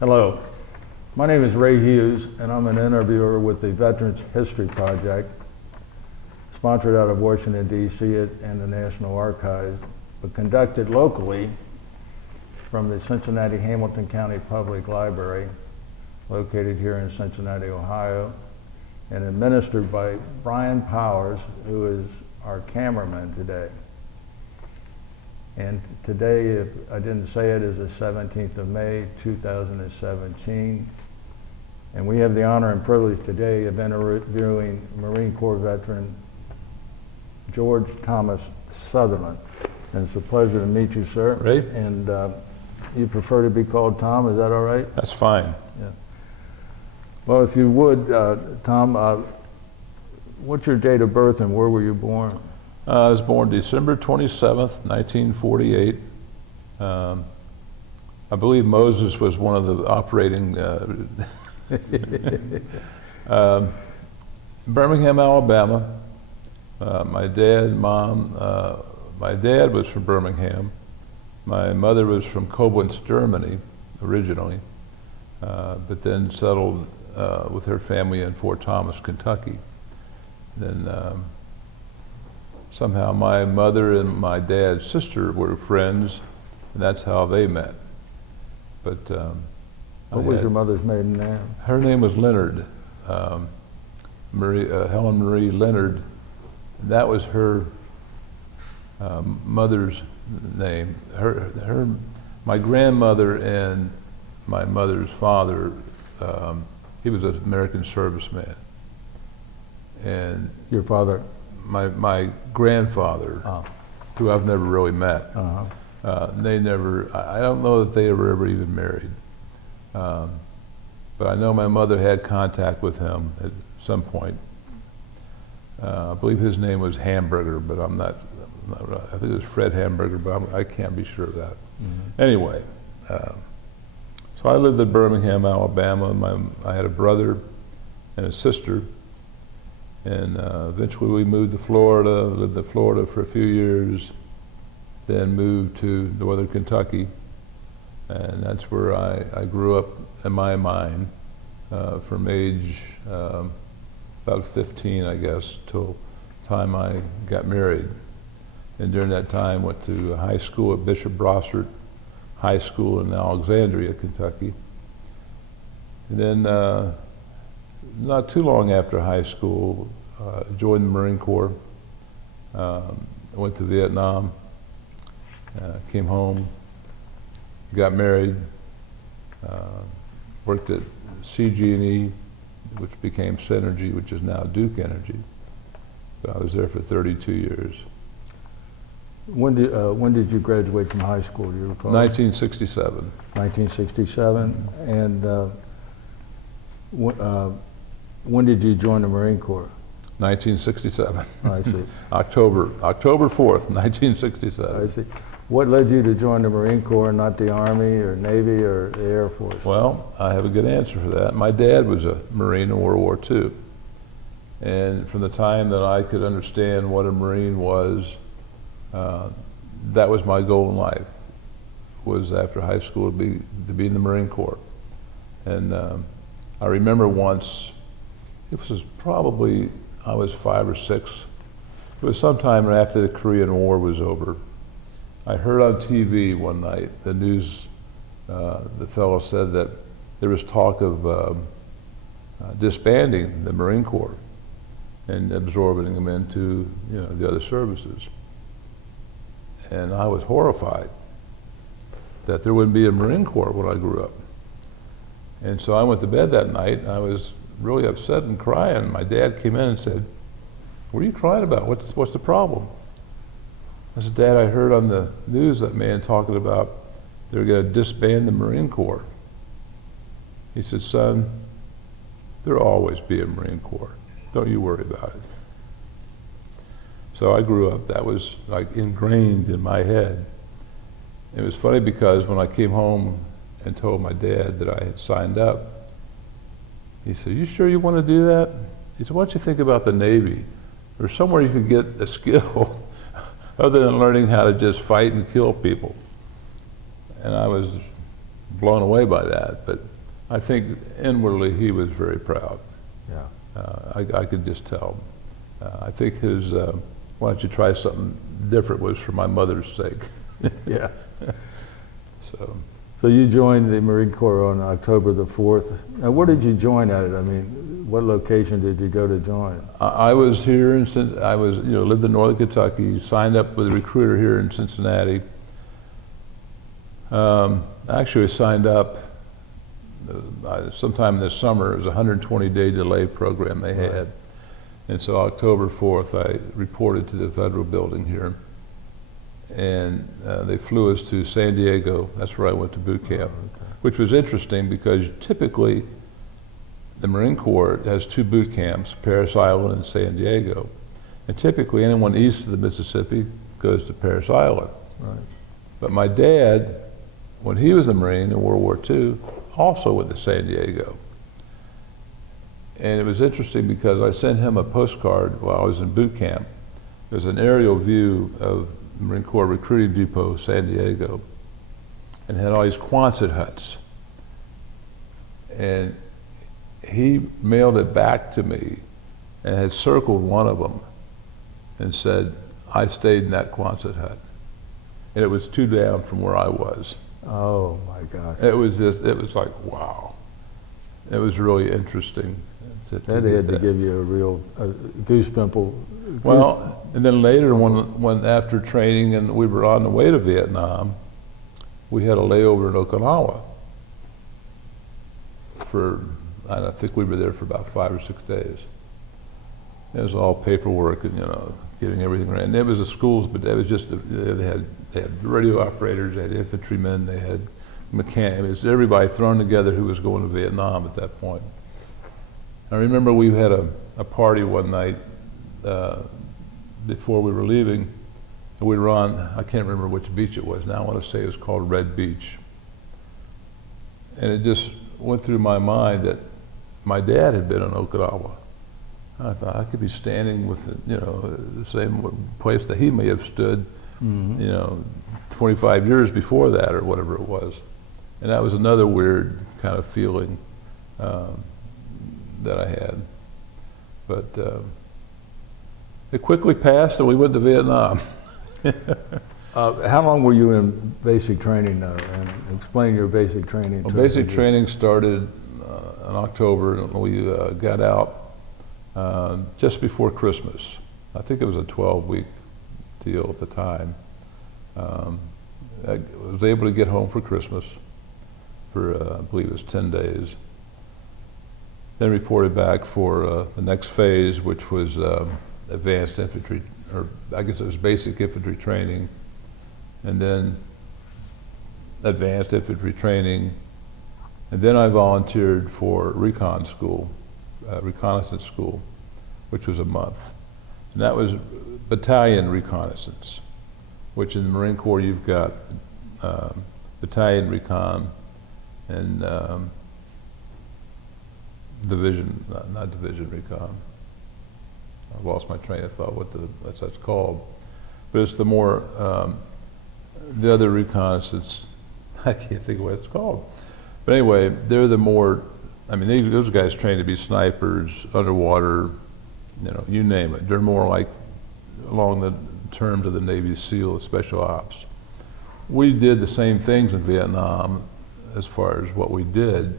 Hello, my name is Ray Hughes, and I'm an interviewer with the Veterans History Project, sponsored out of Washington, D.C. and the National Archives, but conducted locally from the Cincinnati Hamilton County Public Library, located here in Cincinnati, Ohio, and administered by Brian Powers, who is our cameraman today. And today, if I didn't say it, is the 17th of May, 2017. And we have the honor and privilege today of interviewing Marine Corps veteran George Thomas Southerland. And it's a pleasure to meet you, sir. Right. And you prefer to be called Tom, is that all right? That's fine. Yeah. Well, if you would, Tom, what's your date of birth and where were you born? I was born December 27th, 1948. I believe Moses was one of the operating. Birmingham, Alabama. My dad, mom. My dad was from Birmingham. My mother was from Koblenz, Germany, originally, but then settled with her family in Fort Thomas, Kentucky. Then somehow my mother and my dad's sister were friends, and that's how they met. But what was your mother's maiden name? Her name was Leonard, Helen Marie Leonard. That was her mother's name. My grandmother and my mother's father, he was an American serviceman. And Your father? My grandfather, who I've never really met, they never, I don't know that they were ever even married. But I know my mother had contact with him at some point. I believe his name was Hamburger, but I'm not I think it was Fred Hamburger, but I can't be sure of that. Mm-hmm. Anyway, so I lived in Birmingham, Alabama. I had a brother and a sister. And eventually we moved to Florida, lived in Florida for a few years, then moved to northern Kentucky. And that's where I grew up in my mind from age about 15, I guess, till the time I got married. And during that time went to high school at Bishop Brossart High School in Alexandria, Kentucky. And then not too long after high school, joined the Marine Corps. Went to Vietnam, came home, got married, worked at CG&E, which became Synergy, which is now Duke Energy. But I was there for 32 years. When did you graduate from high school, do you recall? 1967. 1967, and when did you join the Marine Corps? 1967. I see. October 4th, 1967. I see. What led you to join the Marine Corps, not the Army or Navy or the Air Force? Well, I have a good answer for that. My dad was a Marine in World War II. And from the time that I could understand what a Marine was, that was my goal in life, was after high school to be in the Marine Corps. And I remember once, it was probably, I was 5 or 6. It was sometime after the Korean War was over. I heard on TV one night, the news, the fellow said that there was talk of disbanding the Marine Corps and absorbing them into the other services. And I was horrified that there wouldn't be a Marine Corps when I grew up. And so I went to bed that night, and I was really upset and crying. My dad came in and said, "What are you crying about? What's the problem?" I said, "Dad, I heard on the news that man talking about they're going to disband the Marine Corps." He said, "Son, there'll always be a Marine Corps. Don't you worry about it." So I grew up, that was like ingrained in my head. It was funny because when I came home and told my dad that I had signed up, he said, "You sure you want to do that?" He said, "Why don't you think about the Navy or somewhere you can get a skill other than learning how to just fight and kill people." And I was blown away by that. But I think inwardly he was very proud. Yeah. I could just tell. I think his, why don't you try something different, was for my mother's sake. Yeah. So. So you joined the Marine Corps on October the 4th. Now, where did you join at? I mean, what location did you go to join? I was here in, I was, lived in northern Kentucky, signed up with a recruiter here in Cincinnati. Actually, I signed up sometime this summer. It was a 120-day delay program they had. And so October 4th, I reported to the federal building here. And they flew us to San Diego. That's where I went to boot camp, which was interesting because typically the Marine Corps has two boot camps, Parris Island and San Diego. And typically anyone east of the Mississippi goes to Parris Island. Right. But my dad, when he was a Marine in World War II, also went to San Diego. And it was interesting because I sent him a postcard while I was in boot camp. It was an aerial view of Marine Corps Recruiting Depot, San Diego, and had all these Quonset huts. And he mailed it back to me and had circled one of them and said, I stayed in that Quonset hut. And it was 2 down from where I was. Oh my gosh. It was just, it was like, wow. It was really interesting. That had to give you a real goosebump. Well, and then later when after training and we were on the way to Vietnam, we had a layover in Okinawa for, I think we were there for about 5 or 6 days. It was all paperwork and, getting everything ready. And it was the schools, but it was just, they had radio operators, they had infantrymen, they had mechanics. It was everybody thrown together who was going to Vietnam at that point. I remember we had a party one night before we were leaving, and we were on, I can't remember which beach it was now, I want to say it was called Red Beach. And it just went through my mind that my dad had been in Okinawa. I thought I could be standing with the same place that he may have stood, 25 years before that or whatever it was. And that was another weird kind of feeling that I had. But it quickly passed and we went to Vietnam. How long were you in basic training now? And explain your basic training. Well, basic training started in October and we got out just before Christmas. I think it was a 12-week deal at the time. I was able to get home for Christmas for, I believe it was 10 days. Then reported back for the next phase, which was advanced infantry, or I guess it was basic infantry training, and then advanced infantry training. And then I volunteered for recon school, reconnaissance school, which was a month. And that was Battalion Reconnaissance, which in the Marine Corps you've got Battalion Recon and Division, not Division Recon. I lost my train of thought what that's called. But it's the more, the other reconnaissance, I can't think of what it's called. But anyway, they're the more, I mean, those guys train to be snipers, underwater, you name it. They're more like along the terms of the Navy SEAL, Special Ops. We did the same things in Vietnam as far as what we did.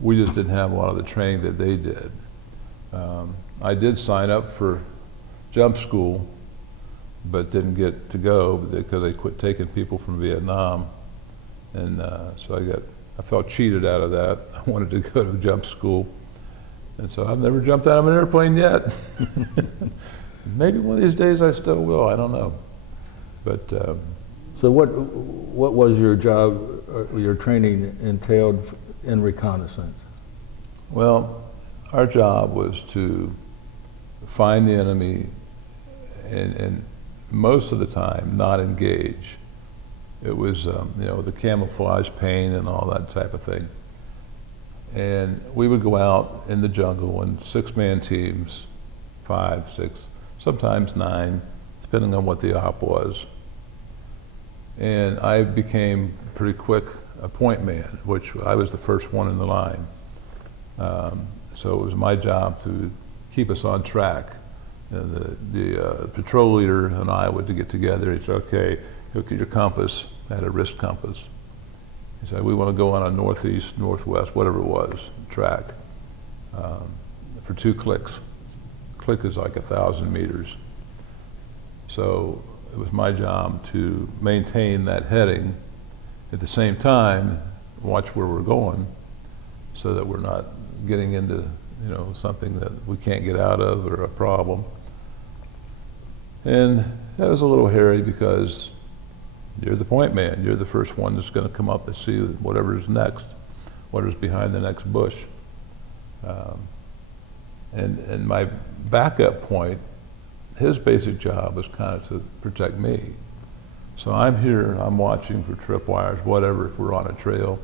We just didn't have a lot of the training that they did. I did sign up for jump school, but didn't get to go because they quit taking people from Vietnam. And so I felt cheated out of that. I wanted to go to jump school. And so I've never jumped out of an airplane yet. Maybe one of these days I still will, I don't know. But so what was your job, your training entailed in reconnaissance? Well, our job was to find the enemy and most of the time not engage. It was, the camouflage paint and all that type of thing. And we would go out in the jungle in 6-man teams, 5, 6, sometimes 9, depending on what the op was. And I became pretty quick a point man, which I was the first one in the line. So it was my job to keep us on track. The patrol leader and I would get together. He said, okay, look at your compass. I had a wrist compass. He said, we want to go on a northeast, northwest, whatever it was, track for 2 clicks. Click is like 1,000 meters. So it was my job to maintain that heading. At the same time, watch where we're going so that we're not getting into something that we can't get out of or a problem. And that was a little hairy because you're the point man. You're the first one that's going to come up and see whatever's next, whatever's behind the next bush. And my backup point, his basic job was kind of to protect me. So I'm here, I'm watching for tripwires, whatever, if we're on a trail,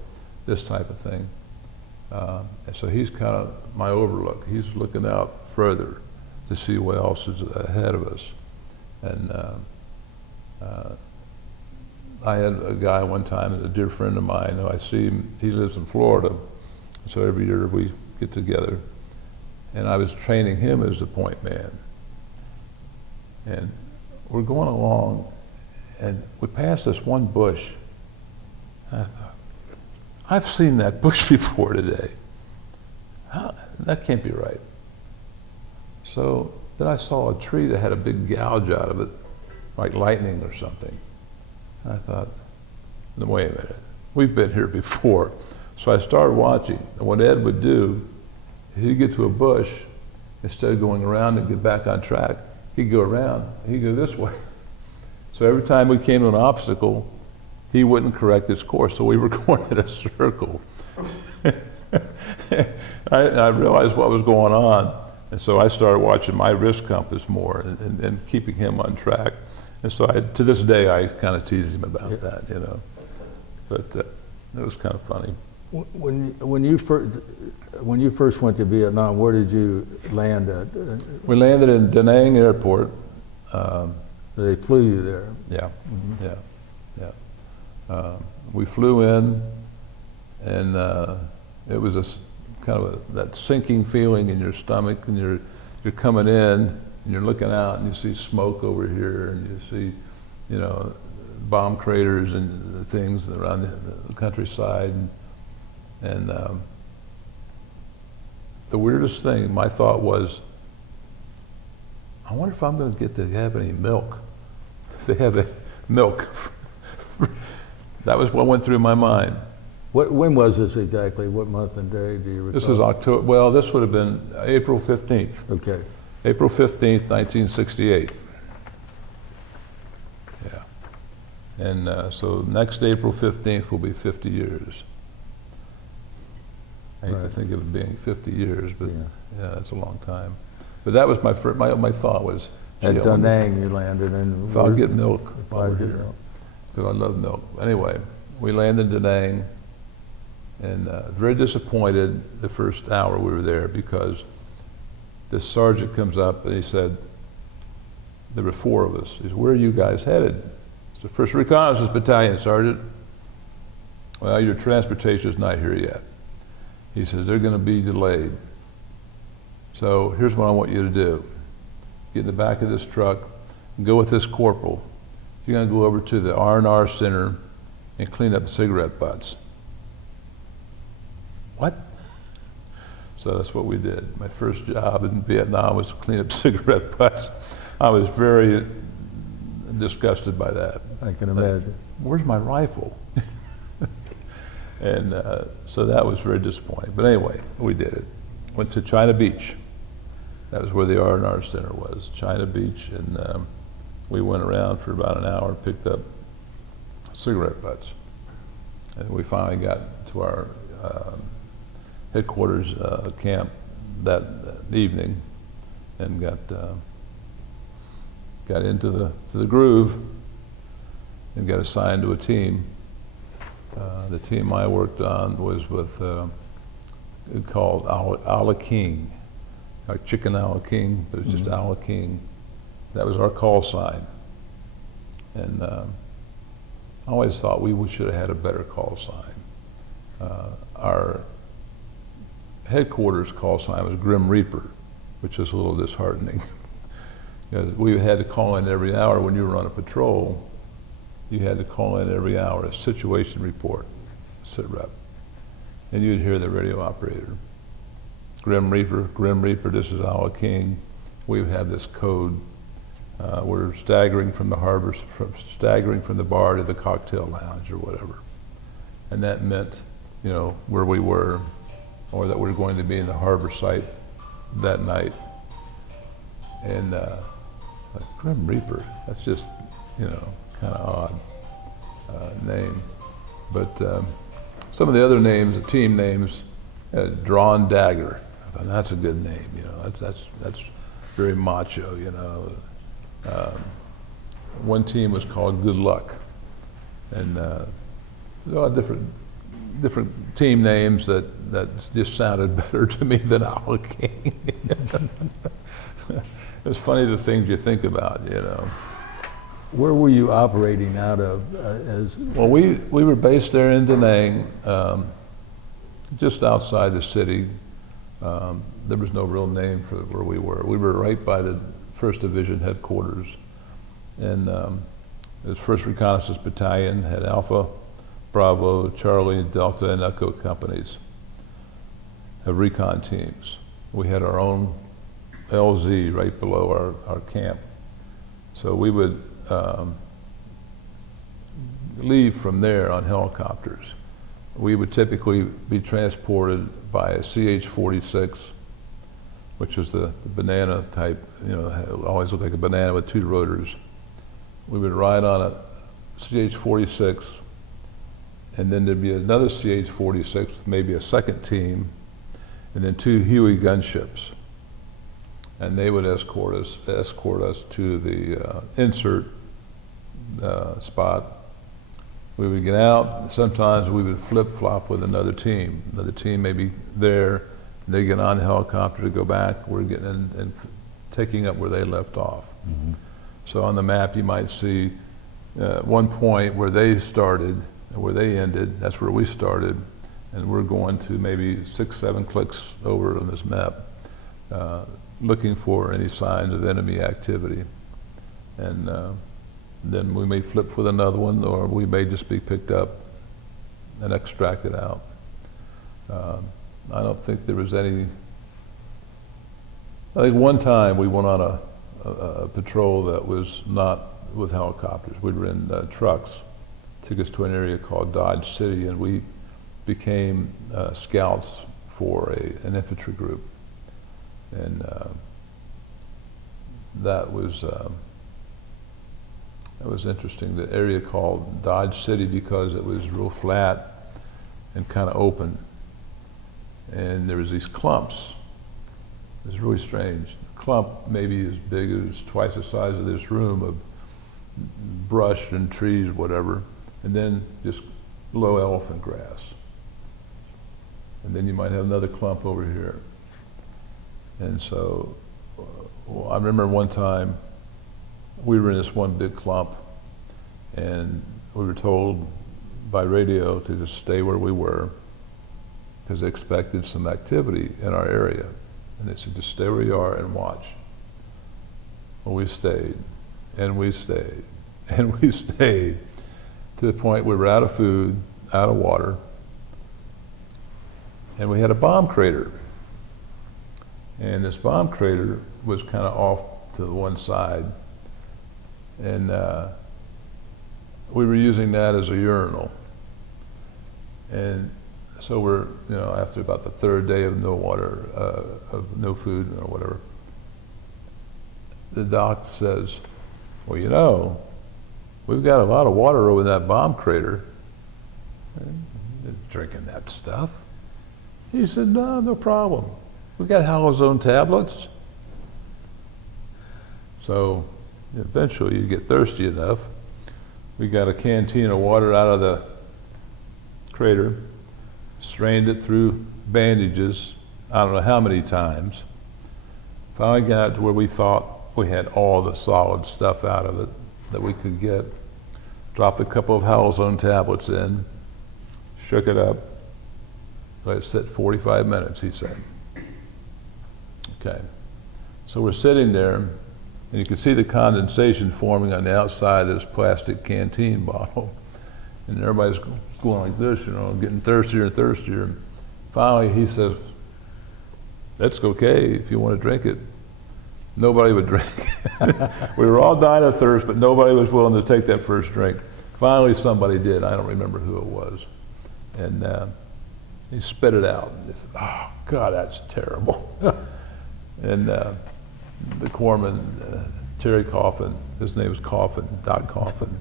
this type of thing. And so he's kind of my overlook. He's looking out further to see what else is ahead of us. And I had a guy one time, a dear friend of mine, who I see him, he lives in Florida, so every year we get together. And I was training him as a point man. And we're going along, and we passed this one bush. I thought, I've seen that bush before today. That can't be right. So then I saw a tree that had a big gouge out of it, like lightning or something. And I thought, no, wait a minute, we've been here before. So I started watching, and what Ed would do, he'd get to a bush, instead of going around and get back on track, he'd go around, he'd go this way. So every time we came to an obstacle, he wouldn't correct his course, so we were going in a circle. I realized what was going on, and so I started watching my wrist compass more and keeping him on track. And so to this day, I kind of tease him about that, But it was kind of funny. When you first went to Vietnam, where did you land at? We landed in Da Nang Airport. They flew you there. Yeah, yeah. We flew in, and it was kind of that sinking feeling in your stomach, and you're coming in, and you're looking out, and you see smoke over here, and you see, bomb craters and things around the countryside, and the weirdest thing, my thought was, I wonder if I'm going to get to have any milk. If they have milk. That was what went through my mind. When was this exactly? What month and day do you recall? This was October, well, this would have been April 15th. Okay. April 15th, 1968. Yeah. And so next April 15th will be 50 years. I hate to think of it being 50 years, but yeah, that's a long time. But that was my thought was, at Da Nang you landed in. If I'll get milk over here, because I love milk. Anyway, we landed in Da Nang, and very disappointed the first hour we were there, because this sergeant comes up and he said, there were 4 of us. He said, where are you guys headed? It's the 1st Reconnaissance Battalion, Sergeant. Well, your transportation is not here yet. He says, they're going to be delayed. So here's what I want you to do. Get in the back of this truck and go with this corporal. You're going to go over to the R&R Center and clean up the cigarette butts. What? So that's what we did. My first job in Vietnam was to clean up cigarette butts. I was very disgusted by that. I can imagine. Where's my rifle? And so that was very disappointing. But anyway, we did it. Went to China Beach. That was where the R&R Center was, China Beach. And we went around for about an hour, picked up cigarette butts. And we finally got to our headquarters camp that evening, and got into the groove and got assigned to a team. The team I worked on was with called a la King, like chicken a la King, but it's just a la King. That was our call sign. And I always thought we should have had a better call sign. Our headquarters call sign was Grim Reaper, which is a little disheartening. Because we had to call in every hour when you were on a patrol. You had to call in every hour a situation report, sit rep, and you'd hear the radio operator. Grim Reaper, this is our king. We would have this code. We're staggering from the harbor, staggering from the bar to the cocktail lounge or whatever. And that meant, you know, where we were, or that we were going to be in the harbor site that night. And like Grim Reaper, that's just, you know, kind of odd name. But some of the other names, the team names, Drawn Dagger. I thought, that's a good name, you know, that's very macho, you know. One team was called Good Luck. And there's a lot of different team names that just sounded better to me than our king. It's funny the things you think about, you know. Where were you operating out of Well, we were based there in Da Nang, just outside the city. There was no real name for where we were. We were right by the 1st Division headquarters. And it was 1st Reconnaissance Battalion, had Alpha, Bravo, Charlie, Delta, and Echo companies of recon teams. We had our own LZ right below our camp. So we would leave from there on helicopters. We would typically be transported by a CH-46, which is the banana type, you know, always looked like a banana with 2 rotors. We would ride on a CH-46, and then there'd be another CH-46 with maybe a second team, and then 2 Huey gunships. And they would escort us to the insert spot. We would get out. Sometimes we would flip-flop with another team. Another team may be there. They get on the helicopter to go back. We're getting in and taking up where they left off. Mm-hmm. So on the map, you might see one point where they started, where they ended. That's where we started, and we're going to maybe 6, 7 clicks over on this map, looking for any signs of enemy activity. And then we may flip with another one, or we may just be picked up and extracted out. I don't think there was any. I think one time we went on a patrol that was not with helicopters. We were in trucks. Took us to an area called Dodge City, and we became scouts for an infantry group. And that was interesting. The area called Dodge City because it was real flat and kind of open. And there was these clumps. It was really strange. A clump maybe as big as twice the size of this room of brush and trees, whatever, and then just low elephant grass. And then you might have another clump over here. And so I remember one time we were in this one big clump, and we were told by radio to just stay where we were because they expected some activity in our area. And they said, just stay where you are and watch. Well, we stayed, and we stayed, and we stayed to the point we were out of food, out of water, and we had a bomb crater. And this bomb crater was kind of off to the one side, and we were using that as a urinal. And so we're, you know, after about the 3rd day of no water, of no food or whatever, the doc says, well, you know, we've got a lot of water over that bomb crater. Drinking that stuff. He said, no problem. We got halozone tablets. So eventually you get thirsty enough. We got a canteen of water out of the crater, strained it through bandages, I don't know how many times. Finally got to where we thought we had all the solid stuff out of it that we could get. Dropped a couple of halozone tablets in, shook it up, So I sit 45 minutes, he said. Okay. So we're sitting there, and you can see the condensation forming on the outside of this plastic canteen bottle. And everybody's going like this, you know, getting thirstier and thirstier. Finally, he says, "That's okay if you want to drink it." Nobody would drink. We were all dying of thirst, but nobody was willing to take that first drink. Finally, somebody did. I don't remember who it was. And he spit it out. He said, "Oh, God, that's terrible." And the corpsman, Terry Coffin, his name was Coffin, Doc Coffin.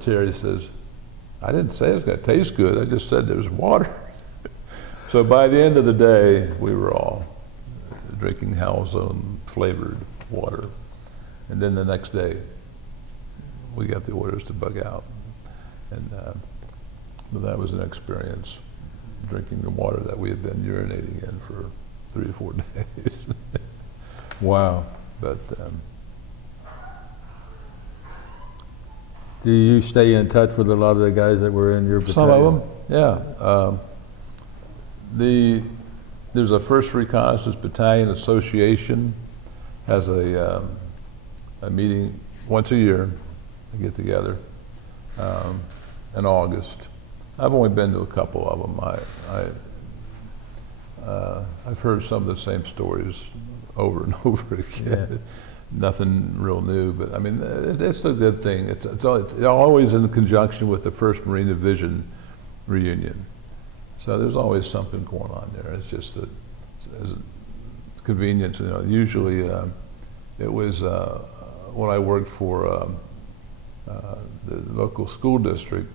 Terry says, "I didn't say it was going to taste good. I just said there's water." So by the end of the day, we were all drinking Halzone flavored water. And then the next day, we got the orders to bug out. And but that was an experience, drinking the water that we had been urinating in for 3 or 4 days. Wow. But Do you stay in touch with a lot of the guys that were in your battalion? some of them, yeah. There's a First Reconnaissance Battalion Association, has a meeting once a year, they get together in August. I've only been to a couple of them. I've heard some of the same stories over and over again. Yeah. Nothing real new, but I mean, it's a good thing. It's always in conjunction with the 1st Marine Division reunion. So there's always something going on there. It's just that as a convenience, you know. Usually it was when I worked for the local school district,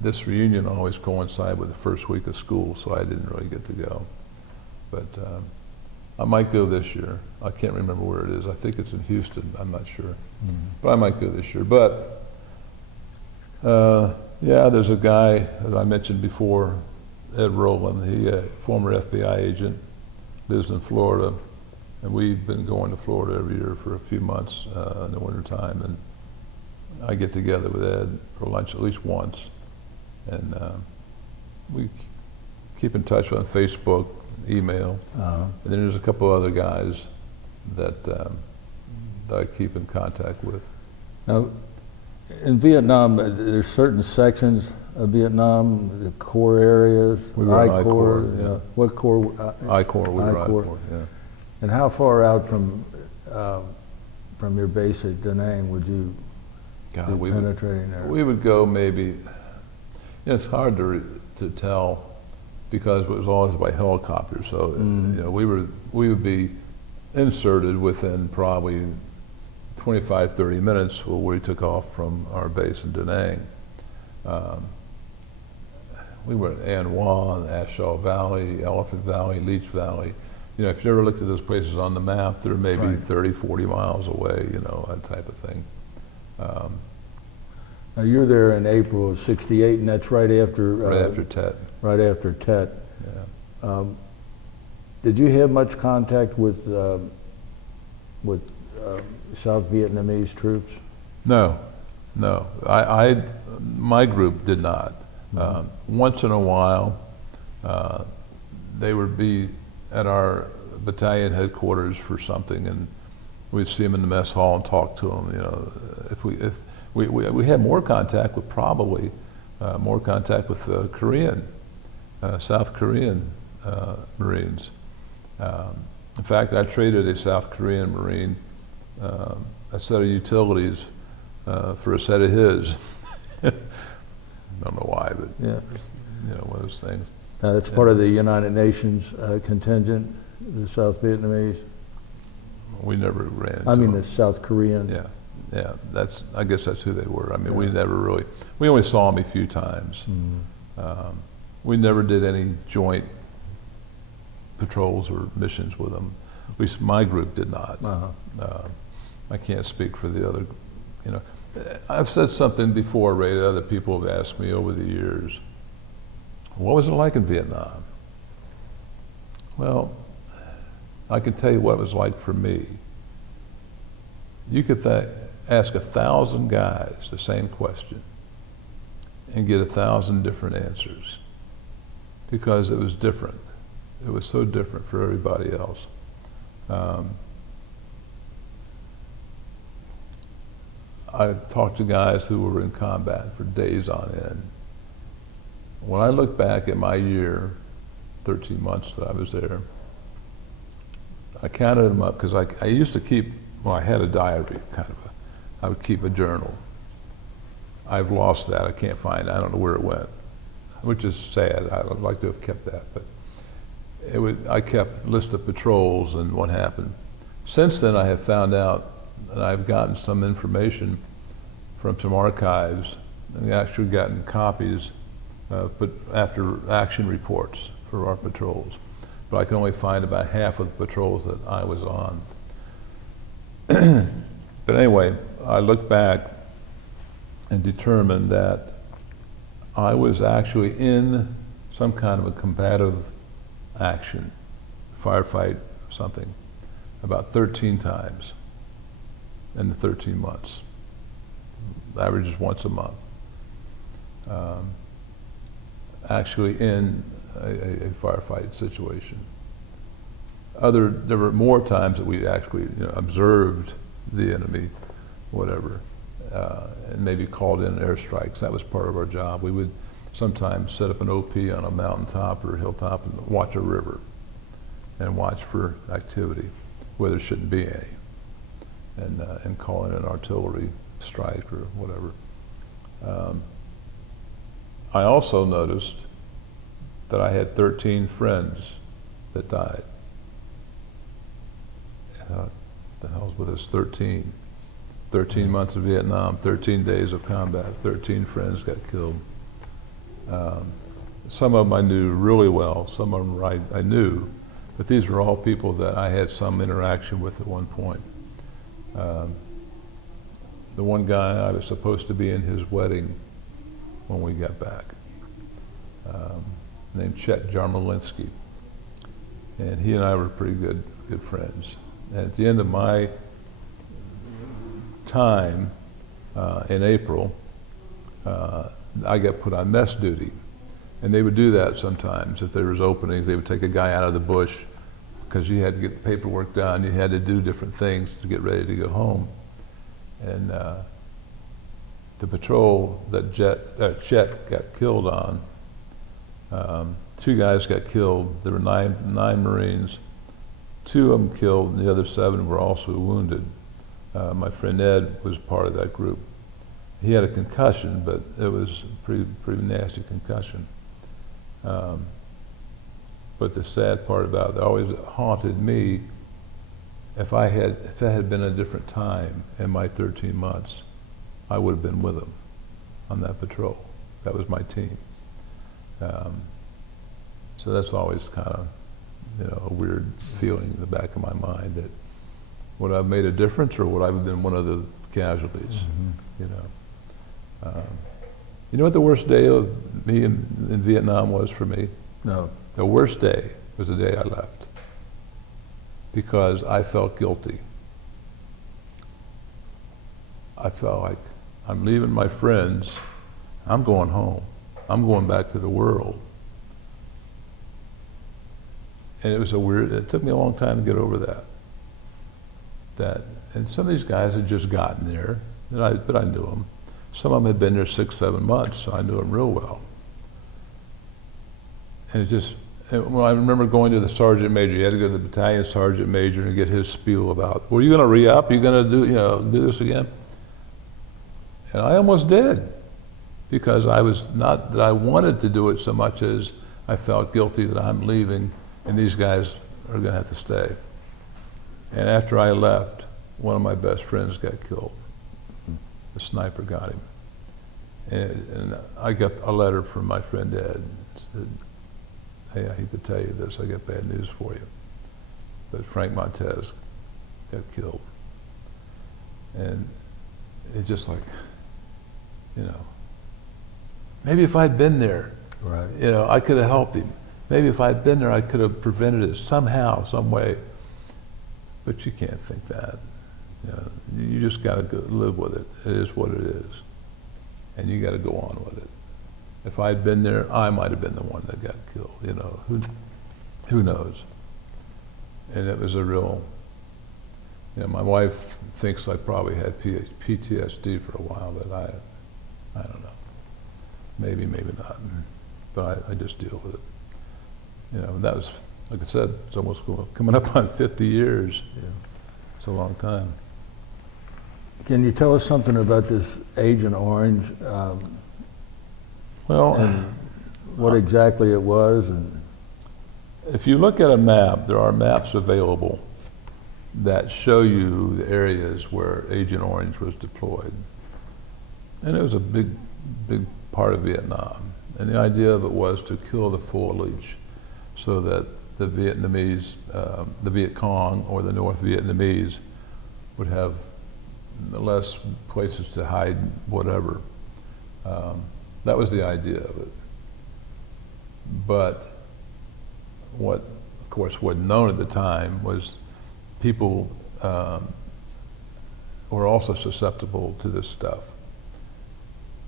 this reunion always coincided with the first week of school, so I didn't really get to go. But I might go this year. I can't remember where it is. I think it's in Houston. I'm not sure. Mm-hmm. But I might go this year. But yeah, there's a guy, as I mentioned before, Ed Rowland. He, former FBI agent, lives in Florida. And we've been going to Florida every year for a few months in the wintertime. And I get together with Ed for lunch at least once. And we keep in touch on Facebook, email. And then there's a couple other guys that I keep in contact with. Now, in Vietnam, there's certain sections of Vietnam, the core areas, We were I in Corps. I-Corps, yeah. What Corps? I-Corps, we were I-Corps. I-Corps, yeah. And how far out from your base at Da Nang would you God, be penetrating there? We would go maybe, you know, it's hard to tell because it was always by helicopter. So, you know, we would be inserted within probably 25, 30 minutes where we took off from our base in Da Nang. We were in An Hoa, Ashaw Valley, Elephant Valley, Leech Valley. You know, if you ever looked at those places on the map, they're maybe Right. 30, 40 miles away, you know, that type of thing. Now, you're there in April of '68, and that's right after Right after Tet. Right after Tet. Yeah. Did you have much contact with South Vietnamese troops? No. My group did not. Once in a while, they would be at our battalion headquarters for something, and we'd see them in the mess hall and talk to them. You know, if we had more contact with Korean, South Korean Marines. In fact, I traded a South Korean Marine a set of utilities for a set of his. Don't know why, but Yeah. you know, one of those things. That's part of the United Nations contingent, the South Vietnamese. We never ran into I mean, them. the South Korean. Yeah. I guess that's who they were. I mean, we only saw them a few times. We never did any joint patrols or missions with them. At least my group did not. I can't speak for the other, you know. I've said something before, Ray, that other people have asked me over the years. What was it like in Vietnam? Well, I can tell you what it was like for me. You could ask 1,000 guys the same question, and get 1,000 different answers because it was different. It was so different for everybody else. I've talked to guys who were in combat for days on end. When I look back at my year, 13 months that I was there, I counted them up because I used to keep, well, I had a diary, I would keep a journal. I've lost that. I can't find it. I don't know where it went, which is sad. I would like to have kept that, but I kept a list of patrols and what happened. Since then, I have found out, and I've gotten some information from some archives, and actually gotten copies, but after action reports for our patrols. But I can only find about half of the patrols that I was on. But anyway, I look back and determined that I was actually in some kind of a combative action, firefight, something, about 13 times in the 13 months. Average is once a month. Actually in a firefight situation. There were more times that we actually observed the enemy, whatever, and maybe called in airstrikes. That was part of our job. We would sometimes set up an OP on a mountaintop or a hilltop and watch a river and watch for activity where there shouldn't be any, and call in an artillery strike or whatever. I also noticed that I had 13 friends that died. What the hell's with us 13? 13 months of Vietnam, 13 days of combat, 13 friends got killed. Some of them I knew really well, some of them I knew, but these were all people that I had some interaction with at one point. The one guy, I was supposed to be in his wedding when we got back, named Chet Jarmolinsky. And he and I were pretty good friends. And at the end of my time in April, I got put on mess duty. And they would do that sometimes. If there was openings, they would take a guy out of the bush because you had to get the paperwork done. You had to do different things to get ready to go home. And the patrol that Chet got killed on, 2 guys got killed. There were nine Marines. 2 of them killed, and the other 7 were also wounded. My friend Ed was part of that group. He had a concussion, but it was a pretty nasty concussion. But the sad part about it always haunted me. If that had been a different time in my 13 months, I would have been with them on that patrol. That was my team. So that's always kind of, a weird feeling in the back of my mind that would I have made a difference or would I have been one of the casualties? Mm-hmm. You know what the worst day of me in Vietnam was for me? No. The worst day was the day I left because I felt guilty. I felt like I'm leaving my friends, I'm going home, I'm going back to the world. And it took me a long time to get over that. And some of these guys had just gotten there, but I knew them. Some of them had been there 6, 7 months, so I knew them real well. And I remember going to the sergeant major. You had to go to the battalion sergeant major and get his spiel about, were you going to re-up? Are you going to do this again? And I almost did, because I was not that I wanted to do it so much as I felt guilty that I'm leaving and these guys are going to have to stay. And after I left, one of my best friends got killed. The sniper got him. And I got a letter from my friend Ed. It said, hey, I hate to tell you this, I got bad news for you. But Frank Montez got killed. And it's just like, maybe if I'd been there, right. I could have helped him. Maybe if I'd been there, I could have prevented it somehow, some way. But you can't think that. You just got to live with it. It is what it is. And you got to go on with it. If I'd been there, I might have been the one that got killed, you know, who knows? And it was a real, you know, my wife thinks I probably had PTSD for a while, but I don't know. Maybe, maybe not. But I just deal with it. You know, and that was, like I said, it's almost coming up on 50 years. Yeah. It's a long time. Can you tell us something about this Agent Orange? Well, and what exactly it was? And if you look at a map, there are maps available that show you the areas where Agent Orange was deployed. And it was a big, big part of Vietnam. And the idea of it was to kill the foliage so that the Vietnamese, the Viet Cong or the North Vietnamese would have less places to hide whatever. That was the idea of it. But what, of course, wasn't known at the time was people were also susceptible to this stuff.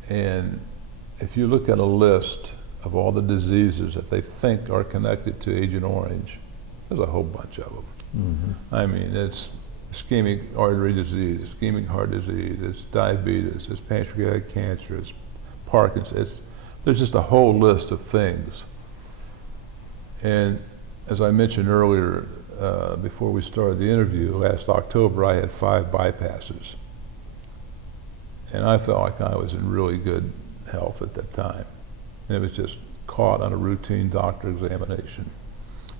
And if you look at a list of all the diseases that they think are connected to Agent Orange, there's a whole bunch of them. mm-hmm. I mean, it's ischemic artery disease, ischemic heart disease, it's diabetes, it's pancreatic cancer, it's Parkinson's. There's just a whole list of things. And as I mentioned earlier, before we started the interview, last October I had 5 bypasses. And I felt like I was in really good health at that time. And it was just caught on a routine doctor examination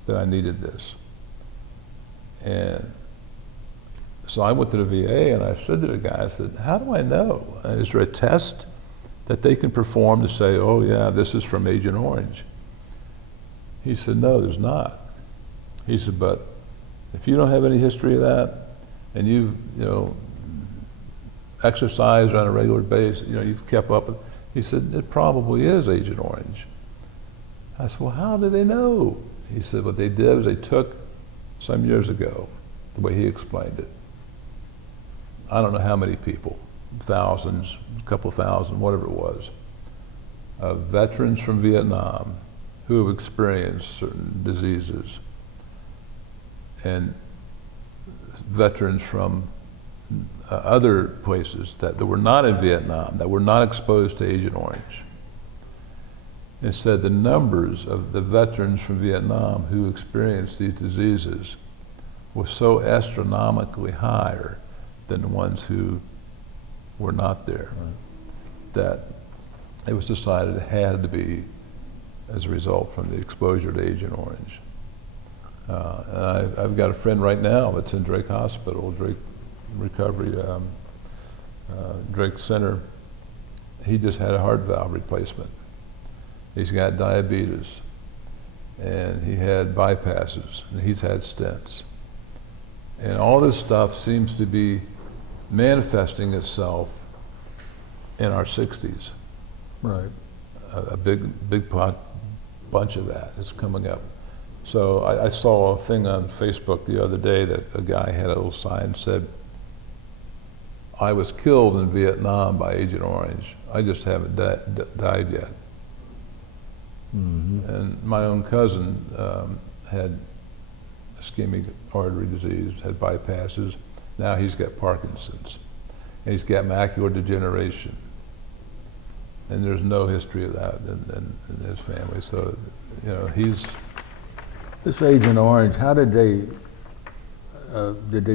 that I needed this. And so I went to the VA and I said to the guy, I said, how do I know? Is there a test that they can perform to say, oh yeah, this is from Agent Orange? He said, no, there's not. He said, but if you don't have any history of that, and you've, you know, exercised on a regular basis, you know, you've kept up with, he said, it probably is Agent Orange. I said, well, how do they know? He said, what they did was they took, some years ago, the way he explained it, I don't know how many people, thousands, a couple thousand, whatever it was, of veterans from Vietnam who have experienced certain diseases, and veterans from other places that were not in Vietnam, that were not exposed to Agent Orange. It said the numbers of the veterans from Vietnam who experienced these diseases was so astronomically higher than the ones who were not there, that it was decided it had to be as a result from the exposure to Agent Orange. And I've got a friend right now that's in Drake Hospital, Drake Recovery, Drake Center. He just had a heart valve replacement. He's got diabetes, and he had bypasses, and he's had stents. And all this stuff seems to be manifesting itself in our 60s. Right. A big bunch of that is coming up. So I saw a thing on Facebook the other day that a guy had a little sign that said, I was killed in Vietnam by Agent Orange. I just haven't died yet. Mm-hmm. And my own cousin had ischemic artery disease, had bypasses. Now he's got Parkinson's. And he's got macular degeneration. And there's no history of that in his family. So, you know, he's... This Agent Orange, how did they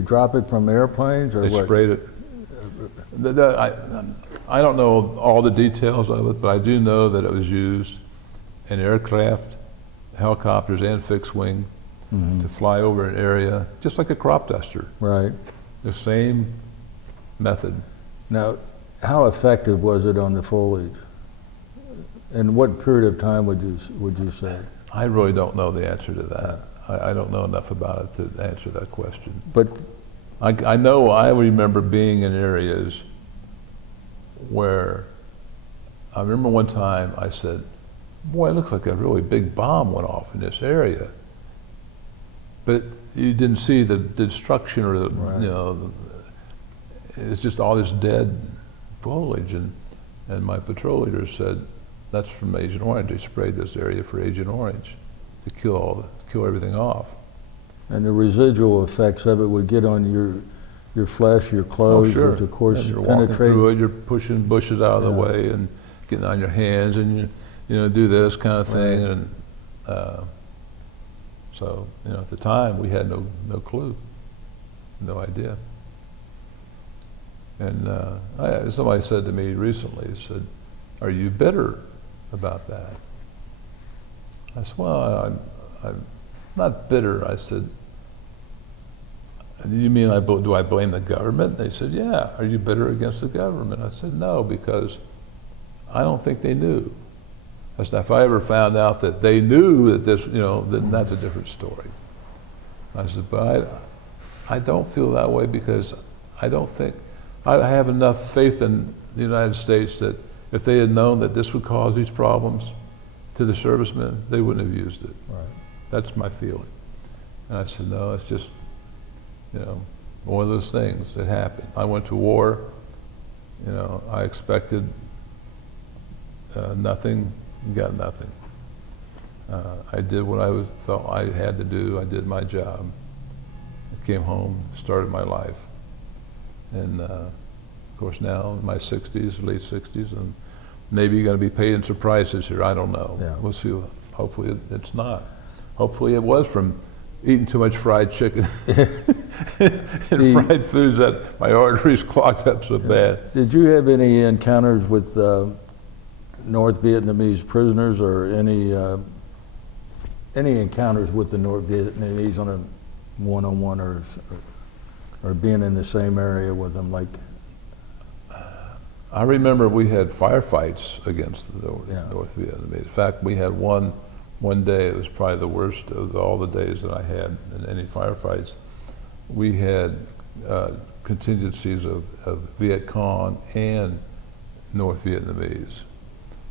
drop it from airplanes or They what? sprayed it. I don't know all the details of it, but I do know that it was used in aircraft, helicopters, and fixed wing Mm-hmm. to fly over an area, just like a crop duster. Right. The same method. Now, how effective was it on the foliage? And what period of time would you say? I really don't know the answer to that. I don't know enough about it to answer that question. But I know I remember being in areas where, I remember one time I said, boy, it looks like a really big bomb went off in this area. But you didn't see the destruction or the, right. you know, it's just all this dead foliage. And my patrol leader said, that's from Agent Orange. They sprayed this area for Agent Orange to kill everything off. And the residual effects of it would get on your flesh, your clothes, Oh, sure. which of course And you're walking penetrate. through it, you're pushing bushes out of the Yeah. way and getting on your hands and you do this kind of thing. Right. And so, at the time we had no clue, no idea. And somebody said to me recently, said, "Are you bitter about that?" I said, "Well, I'm not bitter." I said, "Do you mean do I blame the government?" They said, "Yeah." "Are you bitter against the government?" I said, "No, because I don't think they knew." I said, "If I ever found out that they knew that this, then that's a different story." I said, "But I don't feel that way because I don't think, I have enough faith in the United States that if they had known that this would cause these problems to the servicemen, they wouldn't have used it." Right. That's my feeling. And I said, "No, it's just, one of those things that happened. I went to war, I expected nothing, got nothing. I did what I felt I had to do. I did my job. I came home, started my life. And of course now in my 60s, late 60s, and maybe you're going to be paying some prices here. I don't know. Yeah. We'll see. Hopefully it's not. Hopefully it was from eating too much fried chicken and fried foods that my arteries clogged up so bad. Did you have any encounters with North Vietnamese prisoners, or any encounters with the North Vietnamese on a one-on-one, or being in the same area with them? Like, I remember we had firefights against the North Vietnamese. In fact, we had one day, it was probably the worst of all the days that I had in any firefights. We had contingencies of Viet Cong and North Vietnamese.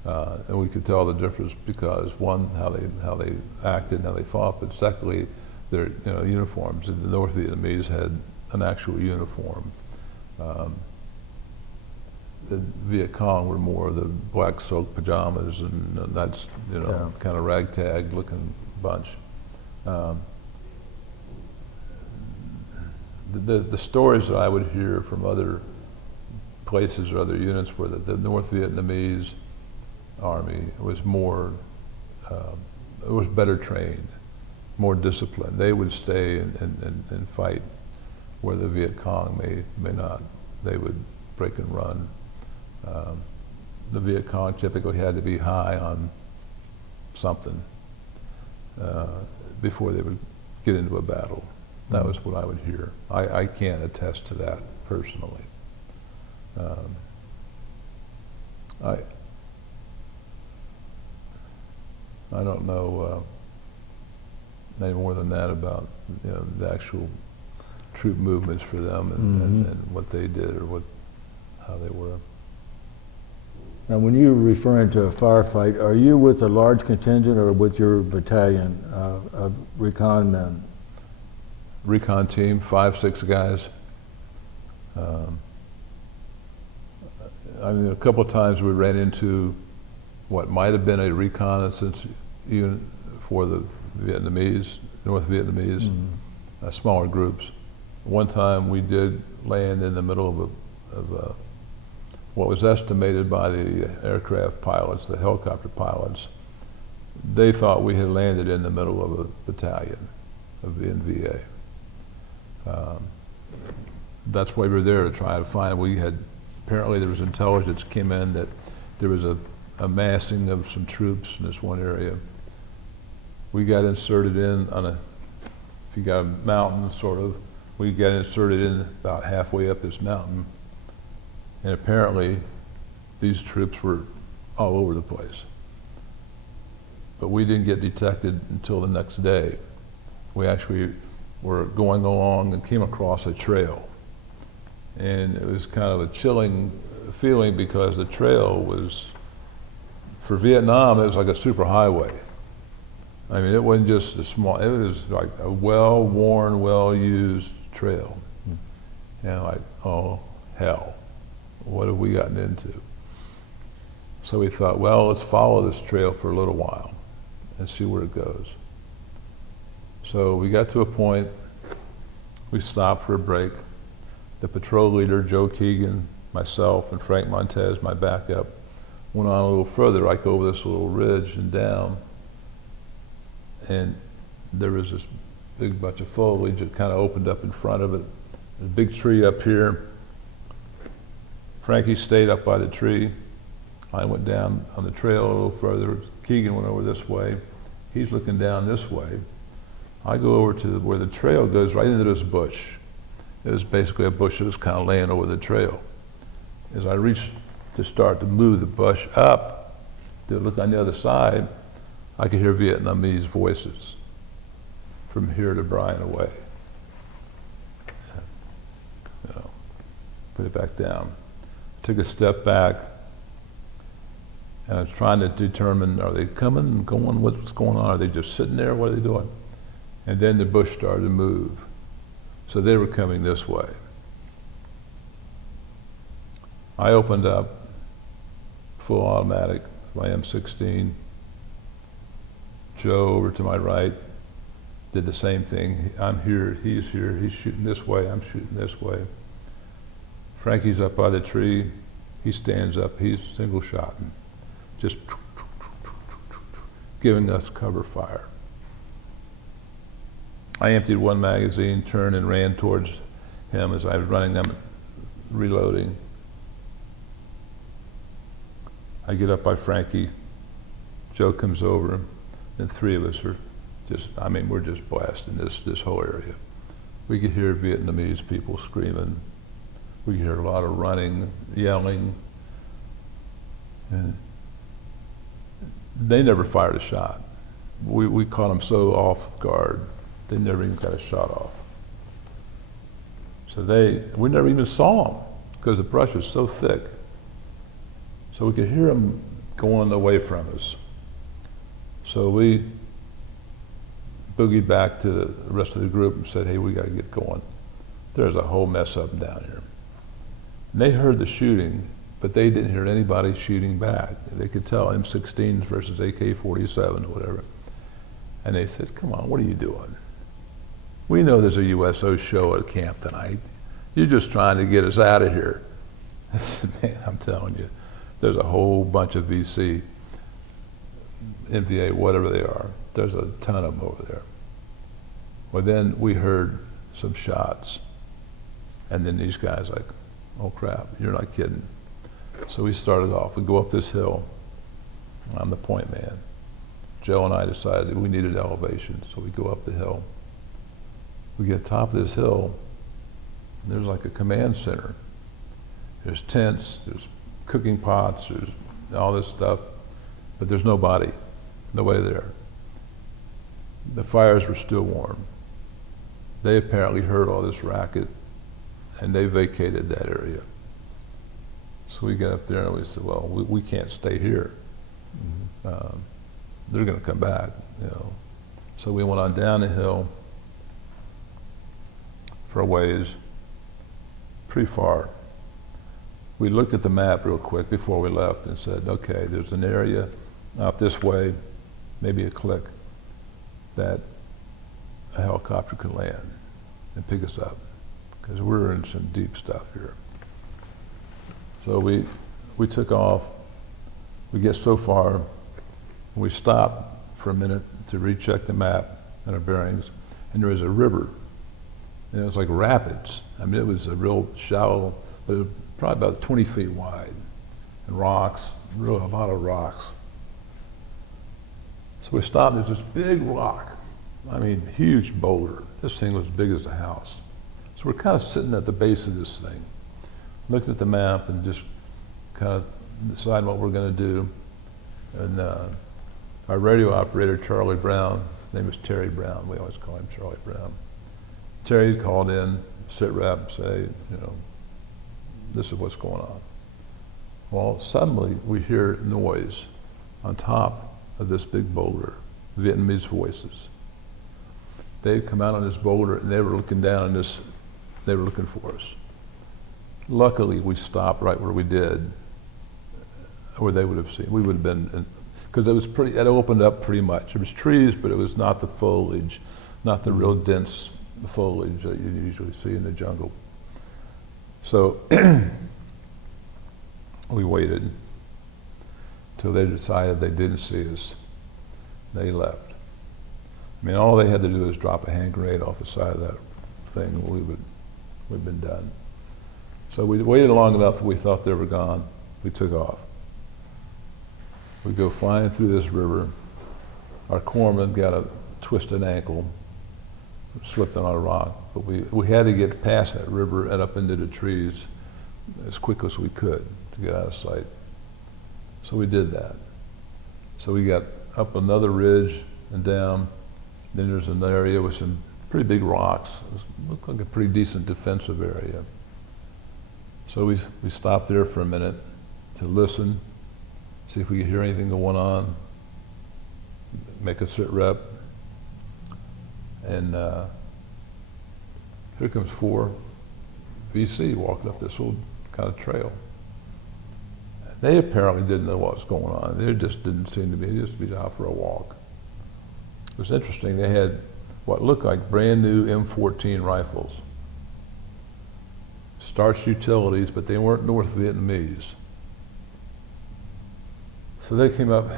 And we could tell the difference because, one, how they acted and how they fought, but secondly, their uniforms. And the North Vietnamese had an actual uniform. The Viet Cong were more the black silk pajamas, and that's kind of ragtag looking bunch. The stories that I would hear from other places or other units were that the North Vietnamese Army was more, it was better trained, more disciplined. They would stay and fight, where the Viet Cong may not. They would break and run. The Viet Cong typically had to be high on something before they would get into a battle. That was what I would hear. I can't attest to that personally. I don't know any more than that about the actual troop movements for them and what they did or how they were. now, when you're referring to a firefight, are you with a large contingent or with your battalion of recon men? Recon team, 5-6 guys. I mean, a couple of times we ran into what might have been a reconnaissance unit for the Vietnamese, North Vietnamese, smaller groups. One time we did land in the middle of what was estimated by the aircraft pilots, the helicopter pilots. They thought we had landed in the middle of a battalion of the NVA. That's why we were there, to try to find. Apparently there was intelligence came in that there was a massing of some troops in this one area. We got inserted in if you got a mountain sort of, we got inserted in about halfway up this mountain. And apparently these troops were all over the place. But we didn't get detected until the next day. We actually were going along and came across a trail. And it was kind of a chilling feeling because the trail was, for Vietnam, it was like a super highway. I mean, it wasn't just a small, it was like a well-worn, well-used trail. And like, oh, hell, what have we gotten into? So we thought, well, let's follow this trail for a little while and see where it goes. So we got to a point, we stopped for a break. The patrol leader, Joe Keegan, myself, and Frank Montez, my backup, went on a little further, like over this little ridge and down. And there was this big bunch of foliage that kind of opened up in front of it. There's a big tree up here. Frankie stayed up by the tree. I went down on the trail a little further. Keegan went over this way. He's looking down this way. I go over to where the trail goes right into this bush. It was basically a bush that was kind of laying over the trail. As I reached to start to move the bush up, to look on the other side, I could hear Vietnamese voices from here to Bryan away. You know, put it back down. Took a step back, and I was trying to determine, are they coming and going? What's going on? Are they just sitting there? What are they doing? And then the bush started to move. So they were coming this way. I opened up, full automatic, my M16. Joe over to my right did the same thing. I'm here, he's shooting this way, I'm shooting this way. Frankie's up by the tree, he stands up, he's single shotting, just giving us cover fire. I emptied one magazine, turned and ran towards him as I was running them, reloading. I get up by Frankie, Joe comes over, and three of us are just, I mean, we're just blasting this whole area. We could hear Vietnamese people screaming. We could hear a lot of running, yelling. And they never fired a shot. We caught them so off guard, they never even got a shot off. So we never even saw them because the brush was so thick. So we could hear them going away from us. So we boogied back to the rest of the group and said, hey, we got to get going. There's a whole mess up and down here. And they heard the shooting, but they didn't hear anybody shooting back. They could tell M16s versus AK-47s, whatever. And they said, come on, what are you doing? We know there's a USO show at camp tonight. You're just trying to get us out of here. I said, man, I'm telling you, there's a whole bunch of VC, NVA, whatever they are. There's a ton of them over there. Well, then we heard some shots. And then these guys like, oh crap, you're not kidding. So we started off, we go up this hill. I'm the point man. Joe and I decided that we needed elevation, so we go up the hill. We get to the top of this hill, and there's like a command center. There's tents, there's cooking pots, there's all this stuff, but there's nobody there. The fires were still warm. They apparently heard all this racket, and they vacated that area. So we got up there and we said, well, we can't stay here. Mm-hmm. They're gonna come back, you know. So we went on down the hill for a ways, pretty far. We looked at the map real quick before we left and said, okay, there's an area out this way, maybe a click, that a helicopter could land and pick us up, because we're in some deep stuff here. So we took off, we get so far, we stop for a minute to recheck the map and our bearings, and there was a river, and it was like rapids. I mean, it was a real shallow, but it was probably about 20 feet wide, and rocks, a lot of rocks. So we stopped, there's this big rock, I mean, huge boulder. This thing was as big as a house. So we're kind of sitting at the base of this thing, looked at the map and just kind of deciding what we're going to do. And our radio operator, Charlie Brown, his name is Terry Brown, we always call him Charlie Brown. Terry called in, sit rep, and say, you know, this is what's going on. Well, suddenly we hear noise on top of this big boulder, Vietnamese voices. They'd come out on this boulder and they were looking down on this, they were looking for us. Luckily, we stopped right where we did. or they would have seen. We would have been, because it was pretty, it opened up pretty much. There was trees, but it was not the foliage, not the real dense foliage that you usually see in the jungle. So we waited till they decided they didn't see us. They left. I mean, all they had to do was drop a hand grenade off the side of that thing, and we'd been done. So we waited long enough that we thought they were gone. We took off. We go flying through this river. Our corpsman got a twisted ankle, slipped on a rock, but we had to get past that river and up into the trees as quick as we could to get out of sight. So we did that. So we got up another ridge and down. Then there's an area with some pretty big rocks. It looked like a pretty decent defensive area. So we stopped there for a minute to listen, see if we could hear anything going on, make a sit rep. And here comes 4 VC walking up this little kind of trail. They apparently didn't know what was going on. They just didn't seem to be, just be out for a walk. It was interesting. They had what looked like brand new M14 rifles. Starched utilities, but they weren't North Vietnamese. So they came up,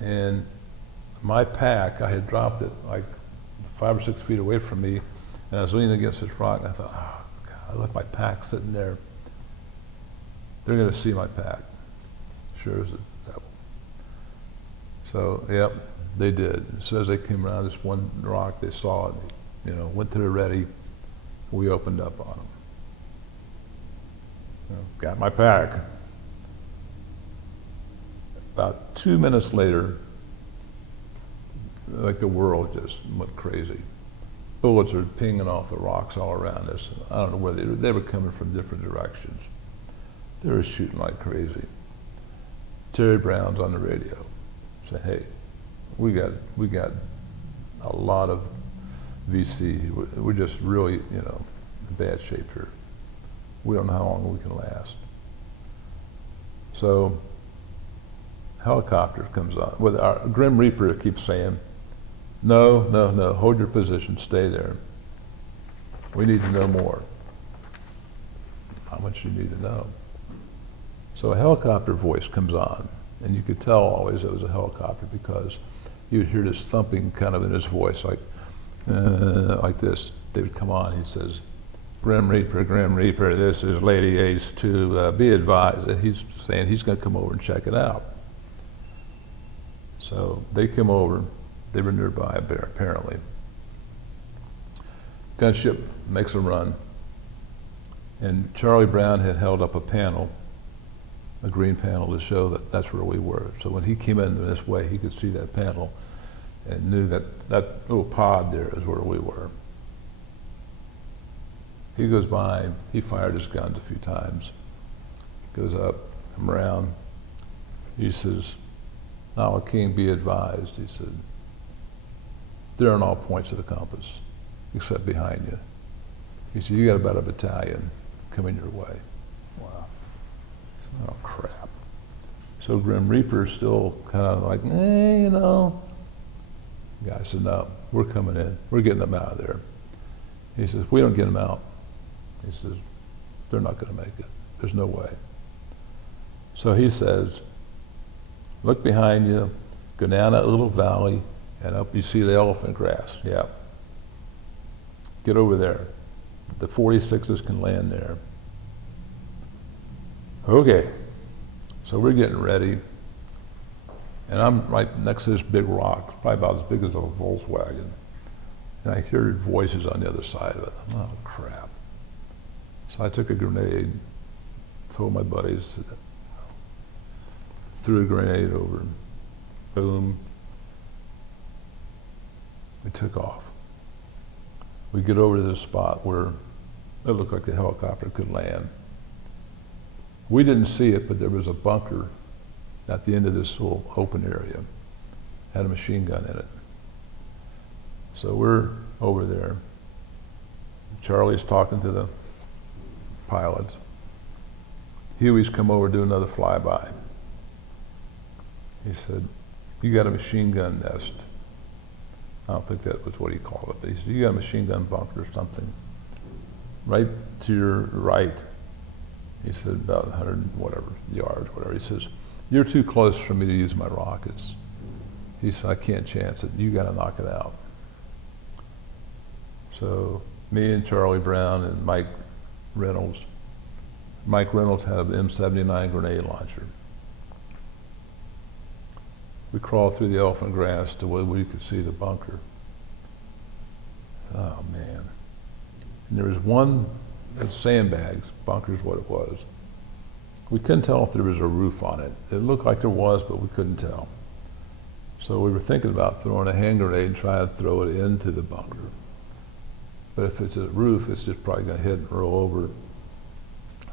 and my pack, I had dropped it like 5 or 6 feet away from me, and I was leaning against this rock, and I thought, oh God, I left my pack sitting there. They're gonna see my pack. Sure as the devil. So, yep, they did. As soon as they came around this one rock, they saw it, went to the ready. We opened up on them. Got my pack. About 2 minutes later, like the world just went crazy. Bullets are pinging off the rocks all around us. I don't know where they were coming from different directions. They were shooting like crazy. Terry Brown's on the radio, saying, "Hey, we got a lot of VC. We're just really, in bad shape here. We don't know how long we can last." So, helicopter comes on. With our Grim Reaper keeps saying, "No, no, no, hold your position, stay there. We need to know more." How much you need to know? So a helicopter voice comes on, and you could tell always it was a helicopter because you would hear this thumping kind of in his voice, like this. They would come on, he says, Grim Reaper, this is Lady Ace to be advised. And he's saying he's gonna come over and check it out. So they come over, they were nearby apparently. Gunship makes a run, and Charlie Brown had held up a panel, a green panel, to show that that's where we were. So when he came in this way, he could see that panel and knew that little pod there is where we were. He goes by, he fired his guns a few times, goes up, come around. He says, "Now, King, be advised," he said, "they're on all points of the compass, except behind you." He said, "You got about a battalion coming your way." Wow. Oh, crap. So Grim Reaper's still kind of like, The guy said, "No, we're coming in. We're getting them out of there." He says, "If we don't get them out," he says, "they're not going to make it. There's no way." So he says, "Look behind you, go down that little valley, and up you see the elephant grass. Yeah. Get over there. The 46s can land there." Okay, so we're getting ready, and I'm right next to this big rock, probably about as big as a Volkswagen, and I hear voices on the other side of it. Oh, crap. So I took a grenade, told my buddies, threw a grenade over, boom. We took off. We get over to this spot where it looked like the helicopter could land. We didn't see it, but there was a bunker at the end of this little open area. Had a machine gun in it. So we're over there. Charlie's talking to the pilots. Huey's come over to do another flyby. He said, you got a machine gun nest. I don't think that was what he called it, but he said, you got a machine gun bunker or something. Right to your right. He said, about 100 whatever yards, whatever. He says, you're too close for me to use my rockets. He said, I can't chance it. You got to knock it out. So me and Charlie Brown and Mike Reynolds. Mike Reynolds had an M79 grenade launcher. We crawled through the elephant grass to where we could see the bunker. Oh man. And there was one, sandbags, bunker's what it was. We couldn't tell if there was a roof on it. It looked like there was, but we couldn't tell. So we were thinking about throwing a hand grenade and trying to throw it into the bunker. But if it's a roof, it's just probably gonna hit and roll over.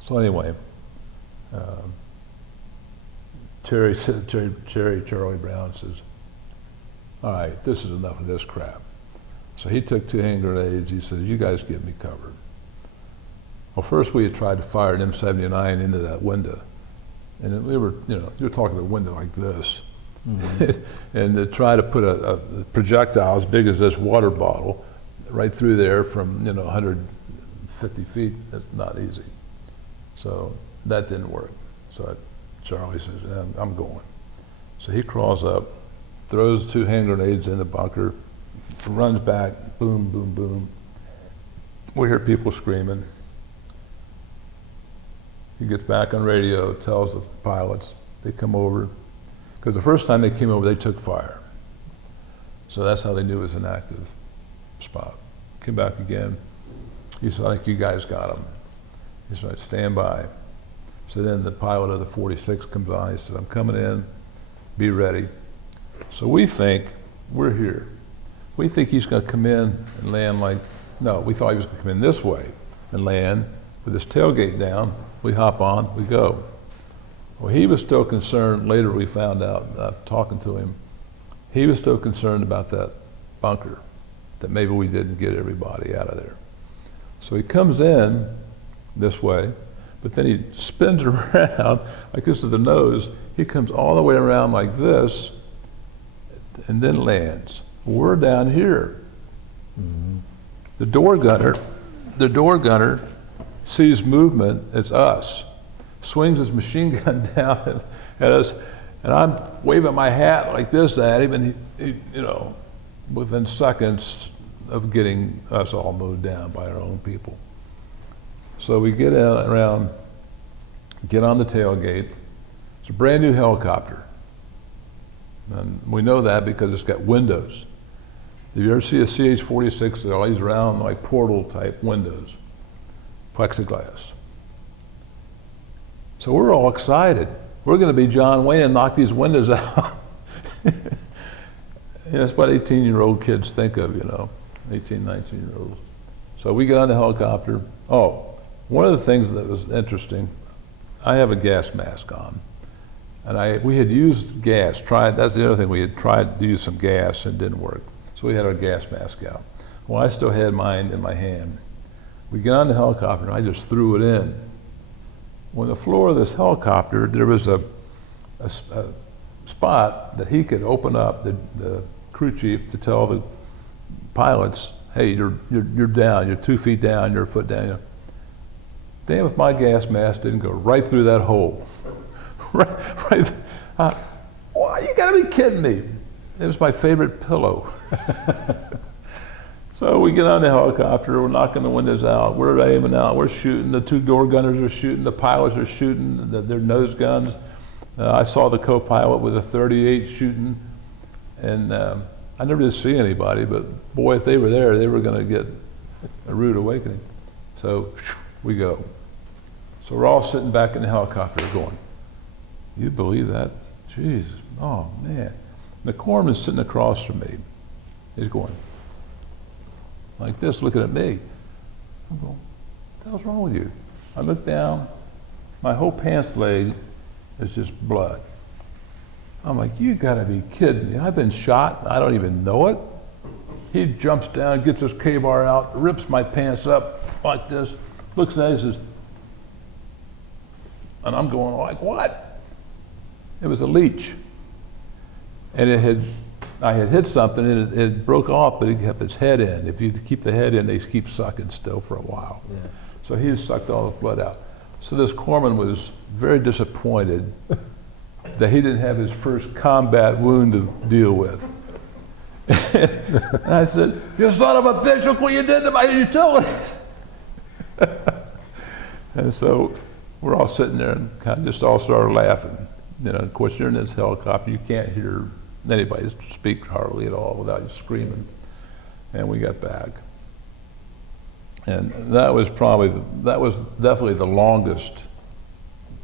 So anyway, Charlie Brown says, all right, this is enough of this crap. So he took 2 hand grenades. He says, you guys get me covered. Well, first we had tried to fire an M79 into that window. And we were, you're talking a window like this. Mm-hmm. And to try to put a projectile as big as this water bottle right through there from, 150 feet, that's not easy. So that didn't work. So Charlie says, I'm going. So he crawls up, throws 2 hand grenades in the bunker, runs back, boom, boom, boom. We hear people screaming. He gets back on radio, tells the pilots, they come over. Because the first time they came over, they took fire. So that's how they knew it was an active spot. Came back again. He said, I think you guys got him. He said, stand by. So then the pilot of the 46 comes on. He said, I'm coming in. Be ready. So we think we're here. We think he's going to come in and land like, no, we thought he was going to come in this way and land with his tailgate down. We hop on, we go. Well, he was still concerned, later we found out, talking to him, he was still concerned about that bunker, that maybe we didn't get everybody out of there. So he comes in this way, but then he spins around, like this to the nose, he comes all the way around like this, and then lands. We're down here. Mm-hmm. The door gunner sees movement, it's us, swings his machine gun down at us, and I'm waving my hat like this at him, and he within seconds of getting us all mowed down by our own people. So we get on the tailgate. It's a brand new helicopter. And we know that because it's got windows. If you ever see a CH-46, they're all these round like portal type windows, plexiglass. So we're all excited. We're going to be John Wayne and knock these windows out. That's what 18-year-old kids think of, 18, 19-year-olds. So we get on the helicopter. Oh, one of the things that was interesting, I have a gas mask on. And we had used gas, that's the other thing, we had tried to use some gas and it didn't work. So we had our gas mask out. Well, I still had mine in my hand. We get on the helicopter and I just threw it in. On the floor of this helicopter, there was a spot that he could open up, the crew chief, to tell the pilots, hey, you're down, you're 2 feet down, you're a foot down. Damn if my gas mask didn't go right through that hole. right. Oh, you gotta be kidding me. It was my favorite pillow. So we get on the helicopter, we're knocking the windows out, we're aiming out, we're shooting, the 2 door gunners are shooting, the pilots are shooting their nose guns. I saw the co-pilot with a .38 shooting, and I never did see anybody, but boy, if they were there, they were gonna get a rude awakening. So we go. So we're all sitting back in the helicopter going, you believe that? Jesus, oh man. The corpsman's sitting across from me. He's going like this, looking at me. I'm going, what the hell's wrong with you? I look down, my whole pants leg is just blood. I'm like, you gotta be kidding me. I've been shot, I don't even know it. He jumps down, gets his K-bar out, rips my pants up like this, looks at it and says, And I'm going like, what? It was a leech. And I had hit something and it broke off, but it kept its head in. If you keep the head in, they keep sucking still for a while. Yeah. So he sucked all the blood out. So this corpsman was very disappointed that he didn't have his first combat wound to deal with. And I said, "You son of a bitch, look what you did to my utilities." And so we're all sitting there and kind of just all started laughing. You know, of course, you're in this helicopter, you can't hear anybody speak hardly at all without you screaming. And we got back. And that was definitely the longest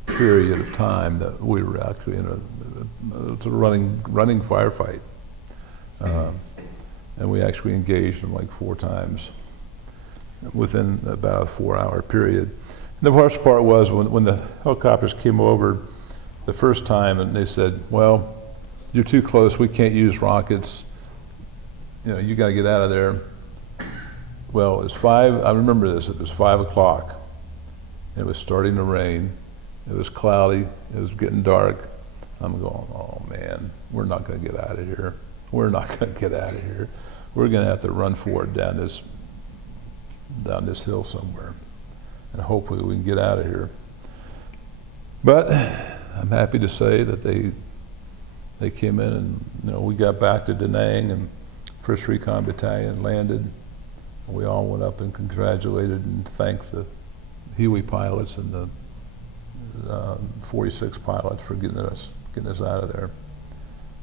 period of time that we were actually in a running firefight. And we actually engaged them like 4 times within about a 4-hour period. And the worst part was when the helicopters came over the first time and they said, "Well, you're too close, we can't use rockets. You know, you gotta get out of there." Well, it was I remember this, it was 5 o'clock. It was starting to rain. It was cloudy, it was getting dark. I'm going, oh man, we're not gonna get out of here. We're not gonna get out of here. We're gonna have to run for it down this hill somewhere. And hopefully we can get out of here. But I'm happy to say that they came in and, you know, we got back to Da Nang and 1st Recon Battalion landed. And we all went up and congratulated and thanked the Huey pilots and the 46 pilots for getting us out of there.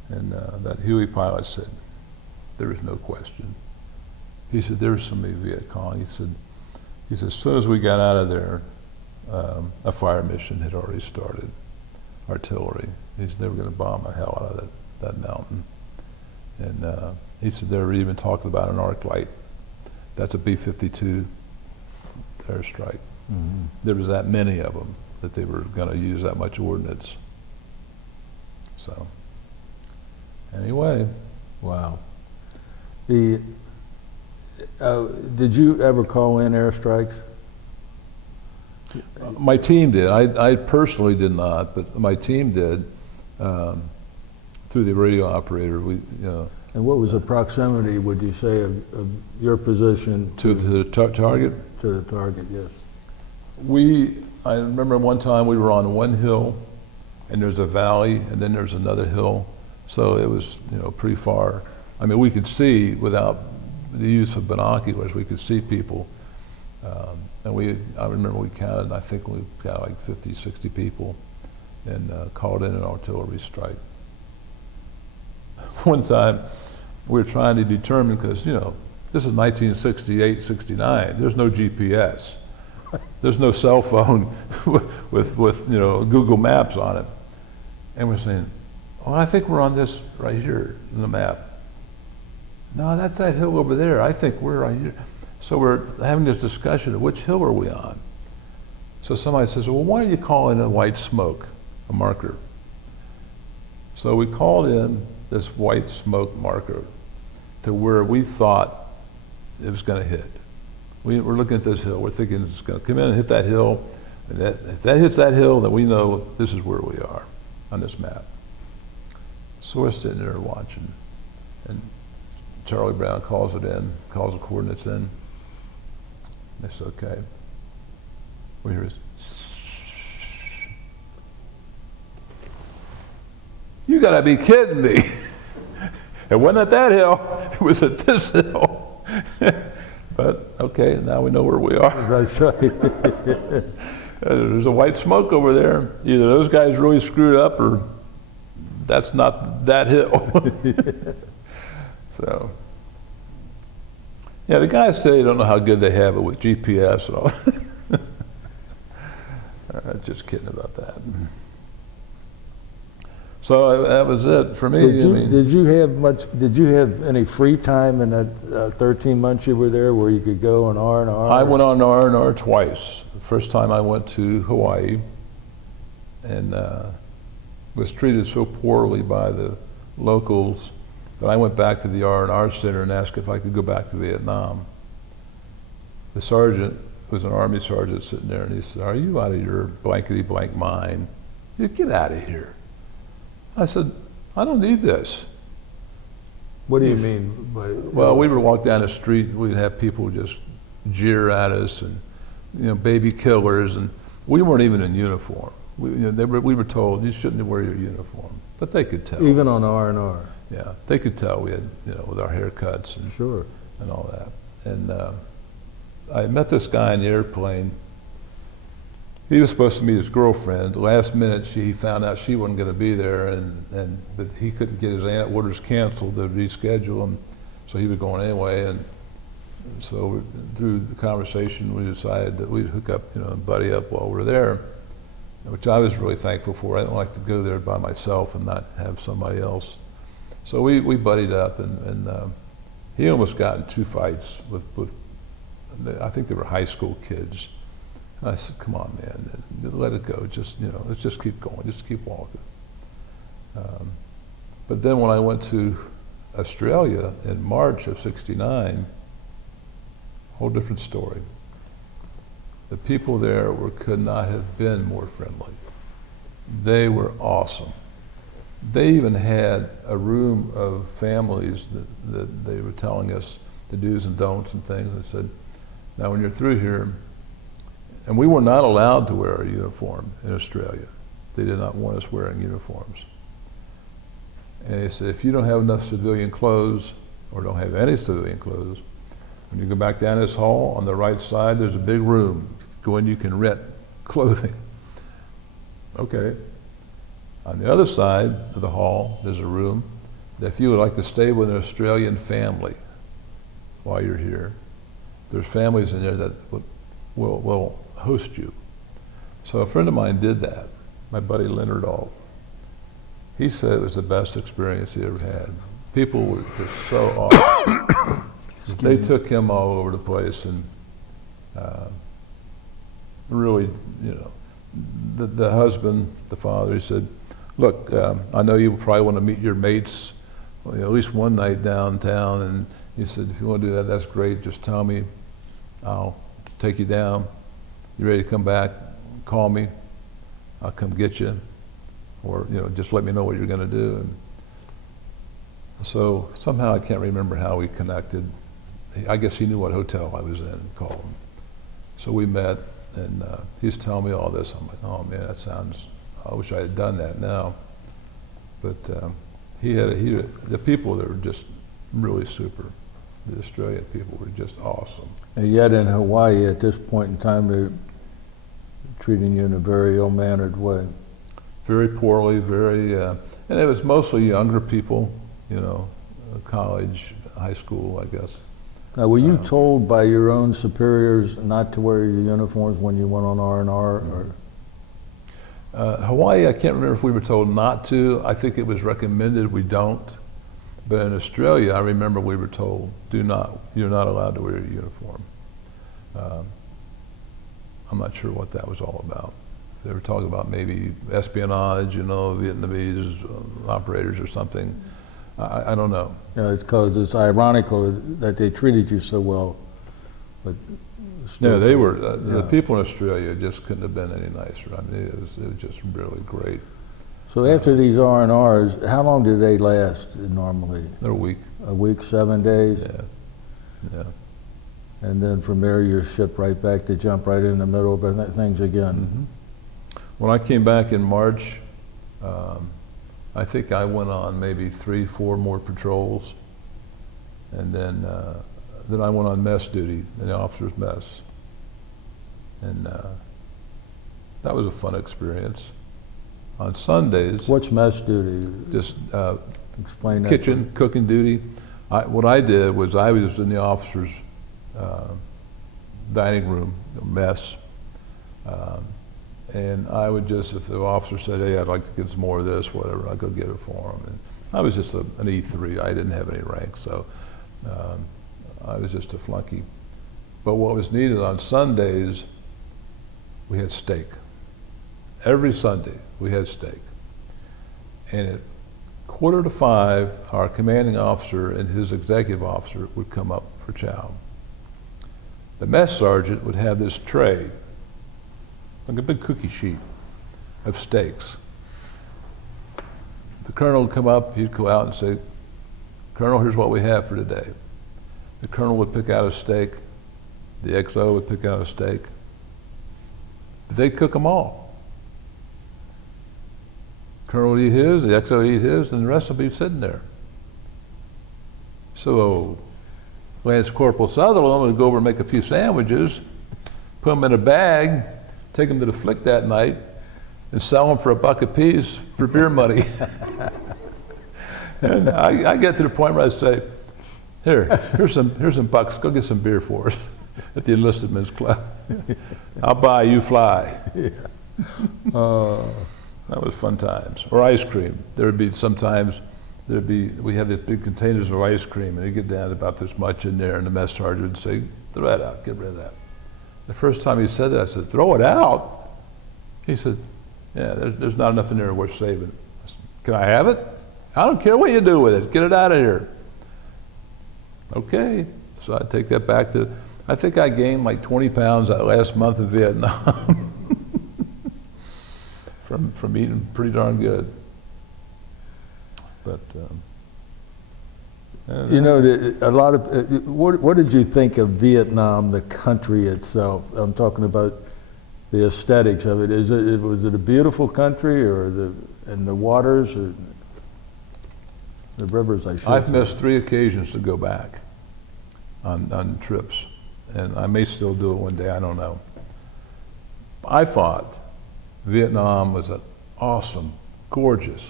And that Huey pilot said, "There is no question." He said, "There's somebody Viet Cong." He said, as soon as we got out of there, a fire mission had already started, artillery. He said they were going to bomb the hell out of that mountain. And he said they were even talking about an arc light. That's a B-52 airstrike. Mm-hmm. There was that many of them that they were going to use that much ordnance. So, anyway. Wow. Did you ever call in airstrikes? My team did. I personally did not, but my team did through the radio operator. And what was the proximity, would you say, of your position to the target? To the target, yes. I remember one time we were on one hill, and there's a valley, and then there's another hill, so it was, you know, pretty far. I mean, we could see without the use of binoculars. We could see people, and I remember we counted. I think we counted like 50, 60 people, and called in an artillery strike. One time, we were trying to determine, because, you know, this is 1968, 69. There's no GPS. There's no cell phone with you know, Google Maps on it. And we're saying, "Oh, I think we're on this right here in the map." "No, that's that hill over there. I think we're right here." So we're having this discussion of which hill are we on. So somebody says, "Well, why don't you call in a white smoke, a marker?" So we called in this white smoke marker to where we thought it was going to hit. We're looking at this hill. We're thinking it's going to come in and hit that hill. And if that hits that hill, then we know this is where we are on this map. So we're sitting there watching. And Charlie Brown calls it in, calls the coordinates in. It's okay. We hear this. "You gotta be kidding me." It wasn't at that hill, it was at this hill. But okay, now we know where we are. That's right. There's a white smoke over there. Either those guys really screwed up, or that's not that hill. So, yeah, the guys say they don't know how good they have it with GPS and all. Just kidding about that. So that was it for me. Did you have any free time in that 13 months you were there where you could go on R&R? I went on R&R twice. The first time I went to Hawaii and was treated so poorly by the locals that I went back to the R&R center and asked if I could go back to Vietnam. The sergeant was an Army sergeant sitting there, and he said, "Are you out of your blankety blank mind? You get out of here." I said, "I don't need this." What do you mean by? Well, we would walk down the street, we'd have people just jeer at us, and baby killers, and we weren't even in uniform. We were told you shouldn't wear your uniform, but they could tell. Even on R&R. Yeah, they could tell we had, with our haircuts and Sure. and all that. And I met this guy in the airplane. He was supposed to meet his girlfriend. The last minute, he found out she wasn't going to be there, but he couldn't get his orders canceled to reschedule him, so he was going anyway. And so through the conversation, we decided that we'd hook up, and buddy up while we were there, which I was really thankful for. I don't like to go there by myself and not have somebody else. So we buddied up, and he almost got in 2 fights with I think they were high school kids. And I said, "Come on, man, let it go. Just, let's just keep going. Just keep walking." But then when I went to Australia in March of '69, whole different story. The people there could not have been more friendly. They were awesome. They even had a room of families that they were telling us the do's and don'ts and things. They said, "Now when you're through here," and we were not allowed to wear a uniform in Australia. They did not want us wearing uniforms. And they said, "If you don't have enough civilian clothes, or don't have any civilian clothes, when you go back down this hall, on the right side, there's a big room. Go in, you can rent clothing." Okay. On the other side of the hall, there's a room that if you would like to stay with an Australian family while you're here, there's families in there that will host you. So a friend of mine did that, my buddy Leonard Alt. He said it was the best experience he ever had. People were just so awesome. They took him all over the place, and really, the husband, the father, he said, "Look, I know you probably want to meet your mates at least one night downtown," and he said, "If you want to do that, that's great. Just tell me. I'll take you down. You ready to come back? Call me. I'll come get you. Or, just let me know what you're going to do." And so somehow, I can't remember how we connected. I guess he knew what hotel I was in and called him. So we met, and he's telling me all this. I'm like, "Oh man, I wish I had done that now." But the people there were just really super. The Australian people were just awesome. And yet in Hawaii, at this point in time, they're treating you in a very ill-mannered way. Very poorly, and it was mostly younger people, college, high school, I guess. Now, were you told by your own superiors not to wear your uniforms when you went on R&R? Or? Hawaii, I can't remember if we were told not to. I think it was recommended we don't. But in Australia, I remember we were told, you're not allowed to wear your uniform. I'm not sure what that was all about. They were talking about maybe espionage, Vietnamese operators or something. I don't know. It's because it's ironical that they treated you so well. But no, they were, the people in Australia just couldn't have been any nicer. I mean, it was just really great. So after these R&Rs, how long do they last normally? They're a week. A week, 7 days? Yeah. And then from there you're shipped right back to jump right in the middle of things again. Mm-hmm. When I came back in March, I think I went on maybe 3-4 more patrols, and then I went on mess duty in the officers' mess, and that was a fun experience. On Sundays, What's mess duty? just Explain that. kitchen cooking duty. What I did was I was in the officers' dining room mess. And I would just, if the officer said, "Hey, I'd like to get some more of this," whatever, I'd go get it for him. And I was just an E3. I didn't have any rank, so I was just a flunky. But what was needed on Sundays, we had steak. Every Sunday, we had steak. And at 4:45, our commanding officer and his executive officer would come up for chow. The mess sergeant would have this tray, like a big cookie sheet of steaks. The colonel would come up, he'd go out and say, "Colonel, here's what we have for today." The colonel would pick out a steak, the XO would pick out a steak. But they'd cook them all. Colonel would eat his, the XO would eat his, and the rest would be sitting there. So Lance Corporal Southerland would go over and make a few sandwiches, put them in a bag, take them to the flick that night, and sell them for $1 apiece for beer money. And I get to the point where I say, here's some bucks, go get some beer for us at the enlisted men's club. I'll buy, you fly. Yeah. That was fun times. Or ice cream. There would be sometimes, we had these big containers of ice cream, and it'd get down to about this much in there, and the mess sergeant would say, "Throw that out, get rid of that." The first time he said that, I said, "Throw it out?" He said, "Yeah, there's not enough in there worth saving." I said, "Can I have it?" "I don't care what you do with it, get it out of here." Okay, so I take that back to, I think I gained like 20 pounds that last month of Vietnam from eating pretty darn good. But You know, a lot of, what did you think of Vietnam, the country itself? I'm talking about the aesthetics of it. Was it a beautiful country, or and the waters, or the rivers, I should I've say? missed 3 occasions to go back on trips, and I may still do it one day, I don't know. I thought Vietnam was an awesome, gorgeous,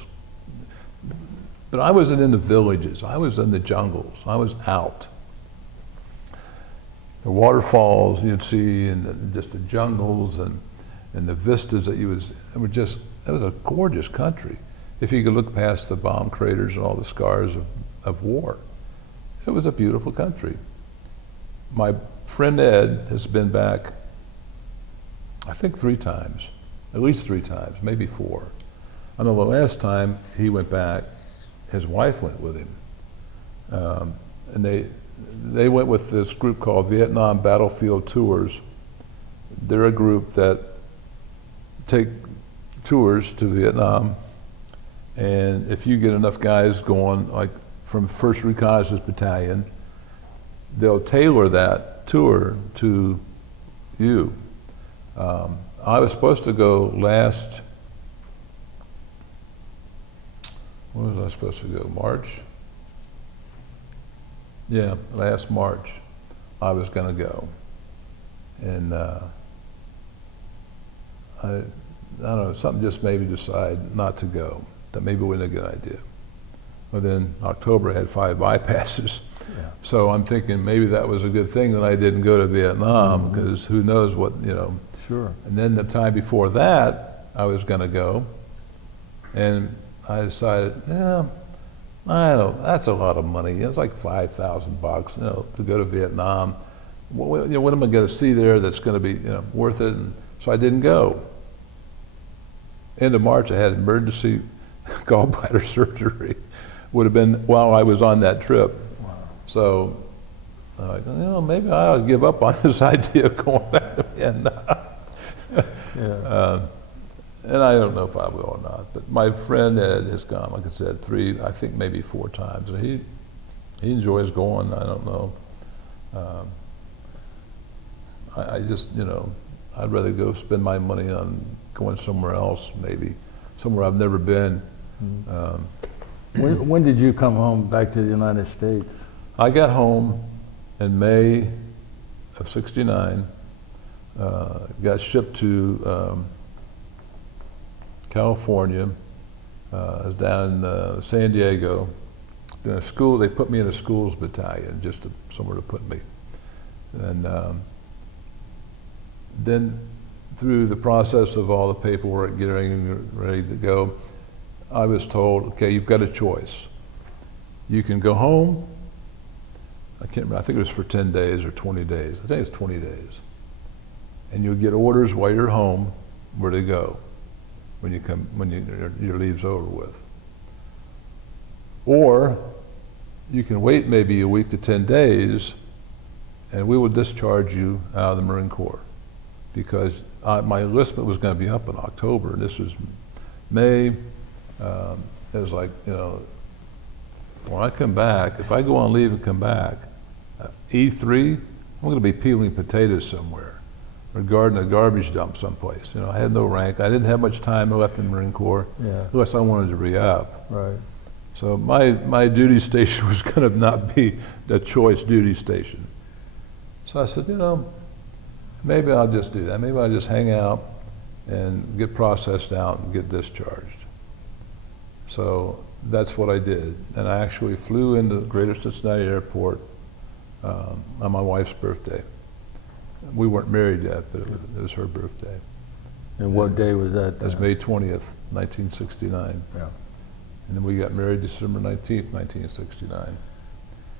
but I wasn't in the villages, I was in the jungles, I was out. The waterfalls you'd see, and just the jungles, and the vistas that it was a gorgeous country. If you could look past the bomb craters and all the scars of war, it was a beautiful country. My friend Ed has been back, I think 3 times, at least 3 times, maybe 4. I know the last time he went back, his wife went with him. And they went with this group called Vietnam Battlefield Tours. They're a group that take tours to Vietnam, and if you get enough guys going, like from 1st Reconnaissance Battalion, they'll tailor that tour to you. I was supposed to go when was I supposed to go? March? Yeah, last March I was going to go. And I don't know, something just made me decide not to go. That maybe wasn't a good idea. But then October I had 5 bypasses. Yeah. So I'm thinking maybe that was a good thing that I didn't go to Vietnam, because who knows what, Sure. And then the time before that, I was going to go, and I decided, that's a lot of money. It's like $5,000, to go to Vietnam. What am I going to see there that's going to be, worth it? And so I didn't go. End of March, I had emergency gallbladder surgery. Would have been while I was on that trip. Wow. So, maybe I ought to give up on this idea of going back to Vietnam. Yeah. And I don't know if I will or not, but my friend Ed has gone, like I said, 3, I think maybe 4 times. And he enjoys going, I don't know. I just, I'd rather go spend my money on going somewhere else, maybe, somewhere I've never been. When did you come home back to the United States? I got home in May of '69, got shipped to California. I was down in San Diego. In a school, they put me in a schools battalion, just somewhere to put me. And then through the process of all the paperwork, getting ready to go, I was told, okay, you've got a choice. You can go home. I can't remember, I think it was for 10 days or 20 days. I think it's 20 days. And you'll get orders while you're home where to go when your leave's over with. Or you can wait maybe a week to 10 days and we will discharge you out of the Marine Corps, because my enlistment was going to be up in October, and this was May. It was like, you know, when I come back, if I go on leave and come back, E3, I'm going to be peeling potatoes somewhere, or guarding a garbage dump someplace. You know, I had no rank. I didn't have much time left in the Marine Corps, unless I wanted to re-up. Right. So my duty station was going to not be the choice duty station. So I said, you know, maybe I'll just do that. Maybe I'll just hang out and get processed out and get discharged. So that's what I did. And I actually flew into Greater Cincinnati Airport on my wife's birthday. We weren't married yet, but it was her birthday. And what day was that? That's May 20th, 1969. Yeah. And then we got married December 19th, 1969.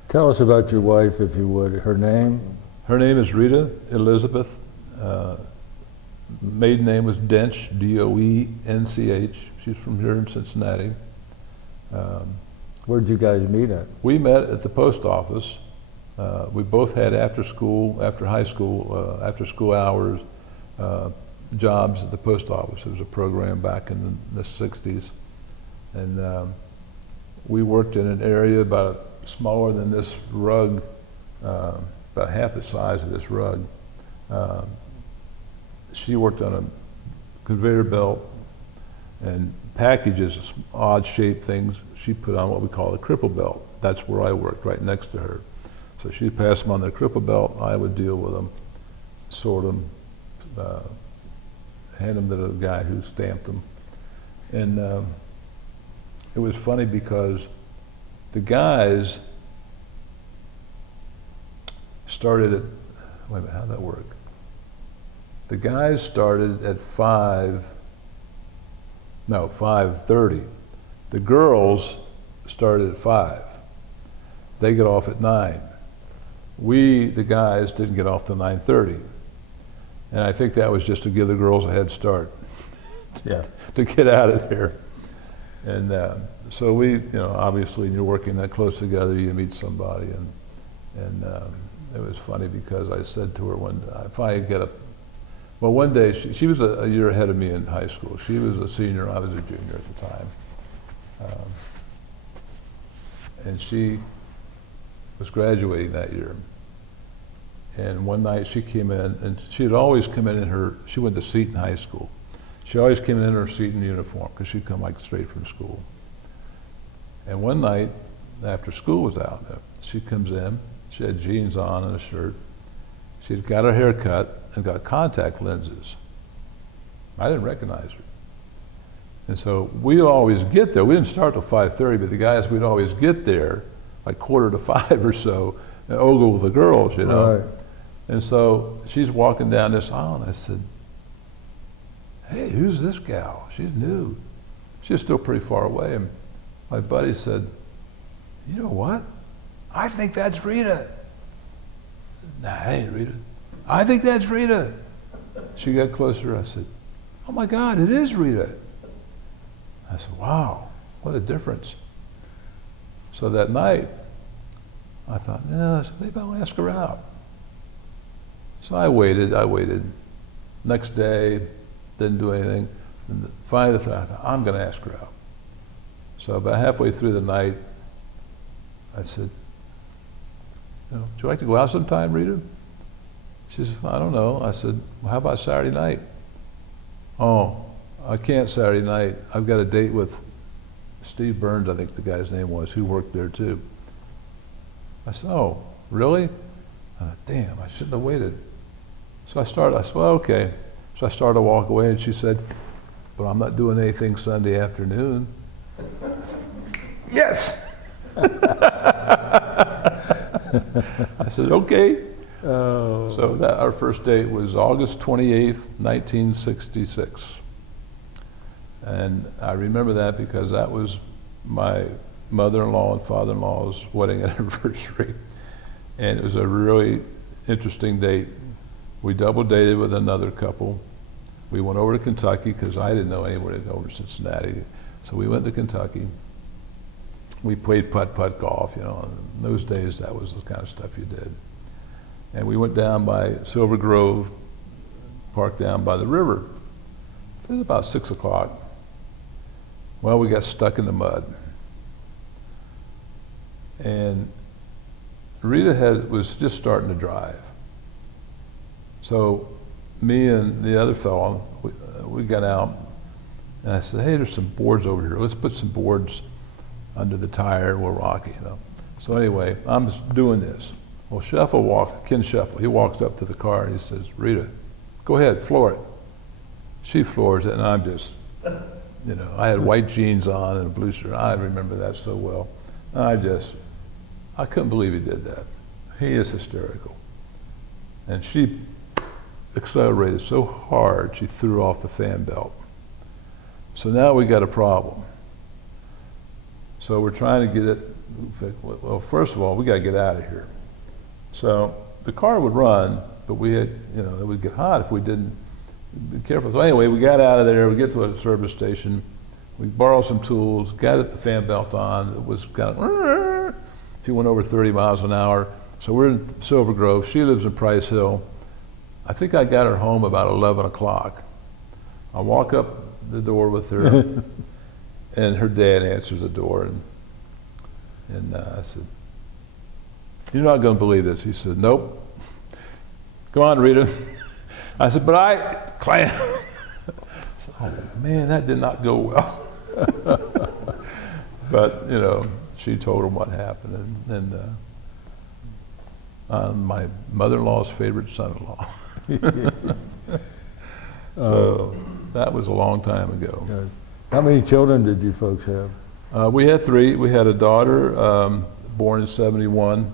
Tell us about your wife, if you would. Her name? Her name is Rita Elizabeth. Maiden name was Dench, D-O-E-N-C-H. She's from here in Cincinnati. Where'd you guys meet at? We met at the post office. We both had after school hours jobs at the post office. It was a program back in the 60s. And we worked in an area about smaller than this rug, about half the size of this rug. She worked on a conveyor belt and packages, odd shaped things. She put on what we call a cripple belt. That's where I worked, right next to her. So she'd pass them on their cripple belt. I would deal with them, sort them, hand them to the guy who stamped them. And it was funny because the guys started at, wait a minute, how'd that work? The guys started at 5:30. The girls started at 5. They get off at 9. We, the guys, didn't get off till 9:30. And I think that was just to give the girls a head start. Yeah. To get out of there. And so we, you know, obviously when you're working that close together, you meet somebody. And it was funny because I said to her one day, if I get a, well, one day she was a year ahead of me in high school. She was a senior, I was a junior at the time. And she was graduating that year. And one night she came in, and she had always come in her, she went to Seton High School. She always came in her Seton uniform, because she'd come like straight from school. And one night, after school was out, she comes in, she had jeans on and a shirt. She'd got her hair cut and got contact lenses. I didn't recognize her. And so we'd always get there. We didn't start till 5:30, but the guys, we'd always get there like 4:45 or so and ogle with the girls, you know. Right. And so she's walking down this aisle, and I said, hey, who's this gal? She's new. She's still pretty far away. And my buddy said, you know what? I think that's Rita. Nah, that ain't Rita. I think that's Rita. She got closer. I said, oh my God, it is Rita. I said, wow, what a difference. So that night, I thought, yeah, maybe I'll ask her out. So I waited. Next day, didn't do anything. And finally, I thought, I'm going to ask her out. So about halfway through the night, I said, you know, would you like to go out sometime, Rita? She said, I don't know. I said, well, how about Saturday night? Oh, I can't Saturday night. I've got a date with Steve Burns, I think the guy's name was, who worked there too. I said, oh, really? Damn, I shouldn't have waited. So I said, well, okay. So I started to walk away, and she said, but I'm not doing anything Sunday afternoon. Yes! I said, okay. Oh. So that, our first date was August 28th, 1966. And I remember that because that was my mother-in-law and father-in-law's wedding anniversary. And it was a really interesting date. We double dated with another couple. We went over to Kentucky because I didn't know anywhere to go over to Cincinnati. So we went to Kentucky. We played putt-putt golf, you know. In those days, that was the kind of stuff you did. And we went down by Silver Grove, parked down by the river. It was about 6 o'clock. Well, we got stuck in the mud. And Rita was just starting to drive. So me and the other fellow, we got out, and I said, hey, there's some boards over here. Let's put some boards under the tire, and we'll rock it, you know. So anyway, I'm just doing this. Well, Ken Shuffle, he walks up to the car and he says, Rita, go ahead, floor it. She floors it, and I'm just, you know, I had white jeans on and a blue shirt. I remember that so well. I couldn't believe he did that. He is hysterical. And she accelerated so hard, she threw off the fan belt. So now we got a problem. So we're trying to get it, well, first of all, we got to get out of here. So the car would run, but we had, you know, it would get hot if we didn't be careful. So anyway, we got out of there, we get to a service station, we borrowed some tools, got the fan belt on, it was kind of, if you went over 30 miles an hour. So we're in Silver Grove, she lives in Price Hill. I think I got her home about 11 o'clock. I walk up the door with her, and her dad answers the door, and I said, you're not going to believe this. He said, nope. Come on, Rita. I said, but clam. So, oh man, that did not go well. But, you know, she told him what happened, and my mother-in-law's favorite son-in-law. So that was a long time ago. How many children did you folks have? We had 3. We had a daughter born in '71.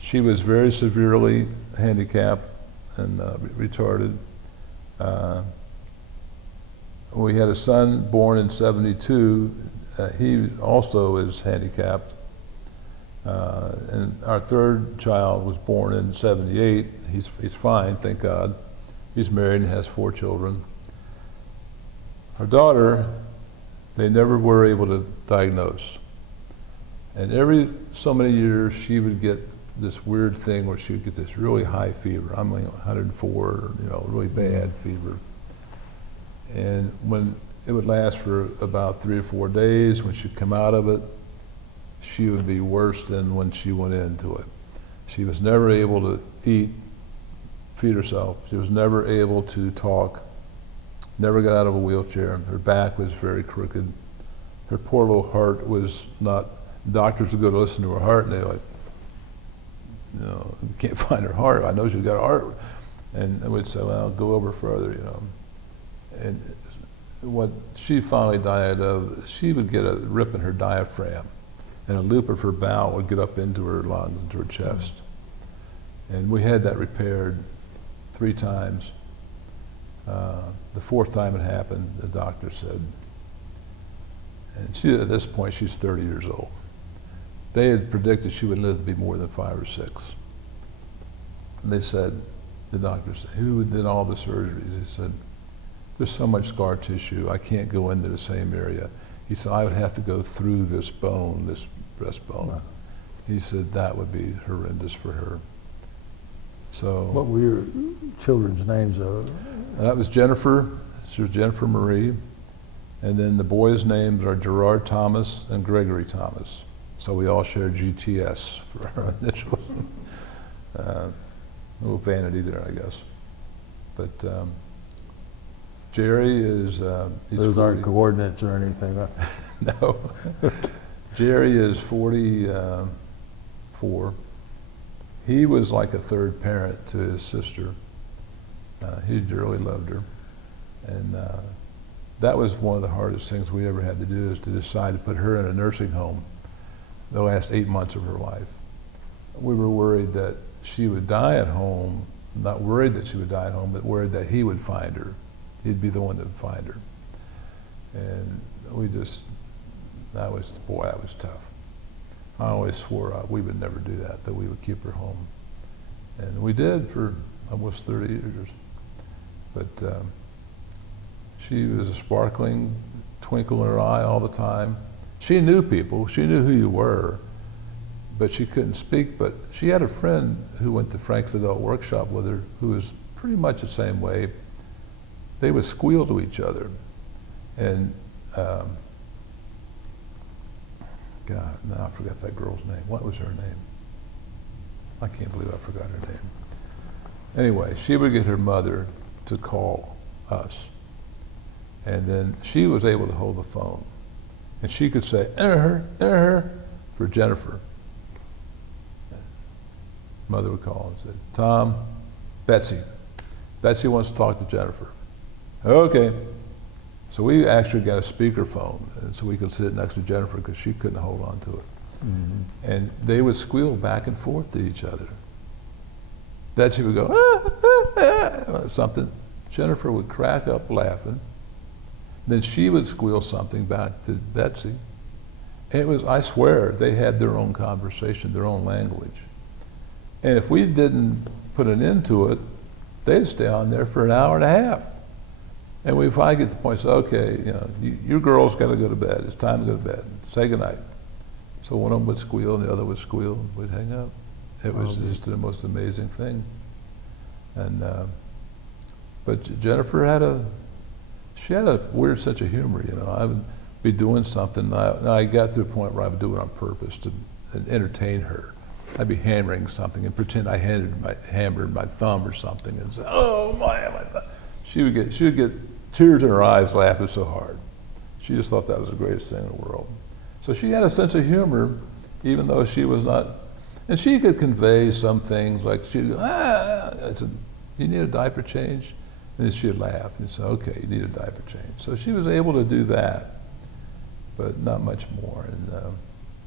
She was very severely handicapped and retarded. We had a son born in '72. He also is handicapped. And our 3rd child was born in '78. He's fine, thank God. He's married and has 4 children. Our daughter, they never were able to diagnose. And every so many years, she would get this weird thing where she would get this really high fever. I mean, 104, you know, really bad fever. And when it would last for about 3 or 4 days, when she'd come out of it, she would be worse than when she went into it. She was never able to eat, feed herself. She was never able to talk, never got out of a wheelchair. Her back was very crooked. Her poor little heart was not, doctors would go to listen to her heart and they're like, you know, you can't find her heart. I know she's got a heart. And I would say, well, go over further, you know. And what she finally died of, she would get a rip in her diaphragm, and a loop of her bowel would get up into her lungs, into her chest. And we had that repaired 3 times. The 4th time it happened, the doctor said, and she, at this point, she's 30 years old. They had predicted she would live to be more than 5 or 6. And they said, the doctor said, who did all the surgeries? He said, there's so much scar tissue, I can't go into the same area. He said, I would have to go through this bone, this breastbone. Wow. He said, that would be horrendous for her. So. What were your children's names? That was Jennifer. She was Jennifer Marie. And then the boys' names are Gerard Thomas and Gregory Thomas. So we all share GTS for our initials. A little vanity there, I guess. But Jerry is, he's Those 40. aren't coordinates or anything. No. Jerry is 44. He was like a 3rd parent to his sister. He dearly loved her. And that was one of the hardest things we ever had to do, is to decide to put her in a nursing home the last 8 months of her life. We were worried that she would die at home, not worried that she would die at home, but worried that he would find her. He'd be the one that would find her. And we just, that was tough. I always swore we would never do that we would keep her home. And we did for almost 30 years. But she was a sparkling twinkle in her eye all the time. She knew people, she knew who you were, but she couldn't speak. But she had a friend who went to Frank's adult workshop with her who was pretty much the same way. They would squeal to each other. And God, now I forgot that girl's name. What was her name? I can't believe I forgot her name. Anyway, she would get her mother to call us. And then she was able to hold the phone. And she could say, enter her, for Jennifer. Mother would call and say, Tom, Betsy wants to talk to Jennifer. Okay. So we actually got a speakerphone, and so we could sit next to Jennifer because she couldn't hold on to it. Mm-hmm. And they would squeal back and forth to each other. Betsy would go, something. Jennifer would crack up laughing. Then she would squeal something back to Betsy. And it was, I swear, they had their own conversation, their own language. And if we didn't put an end to it, they'd stay on there for an hour and a half. And we finally get to the point, say, okay, you girls got to go to bed. It's time to go to bed. Say goodnight. So one of them would squeal and the other would squeal and we'd hang up. It was just the most amazing thing. And, but Jennifer had a weird sense of humor, I would be doing something. I got to the point where I would do it on purpose to entertain her. I'd be hammering something and pretend I hammered my thumb or something and say, oh my thumb. She would get tears in her eyes laughing so hard. She just thought that was the greatest thing in the world. So she had a sense of humor, even though she was not, and she could convey some things like she'd go, I said, you need a diaper change? And then she'd laugh and say, okay, you need a diaper change. So she was able to do that, but not much more. And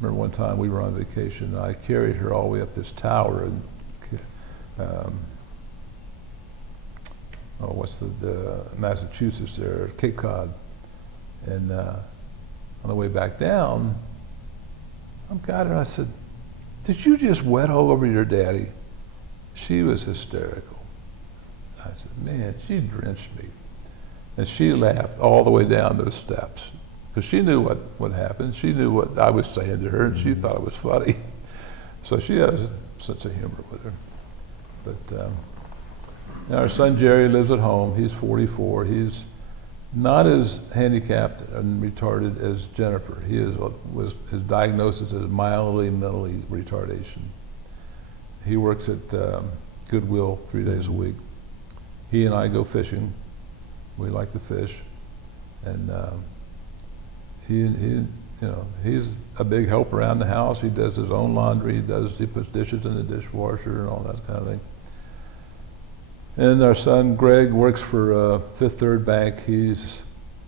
remember one time we were on vacation and I carried her all the way up this tower and what's the Massachusetts there, Cape Cod. And on the way back down, I got her and I said, did you just wet all over your daddy? She was hysterical. I said, man, she drenched me. And she laughed all the way down those steps because she knew what happened. She knew what I was saying to her and she thought it was funny. So she has a sense of humor with her. But now our son Jerry lives at home. He's 44. He's not as handicapped and retarded as Jennifer. His diagnosis is mildly mentally retardation. He works at Goodwill 3 days a week. He and I go fishing. We like to fish, and he's a big help around the house. He does his own laundry. He puts dishes in the dishwasher and all that kind of thing. And our son Greg works for Fifth Third Bank. He's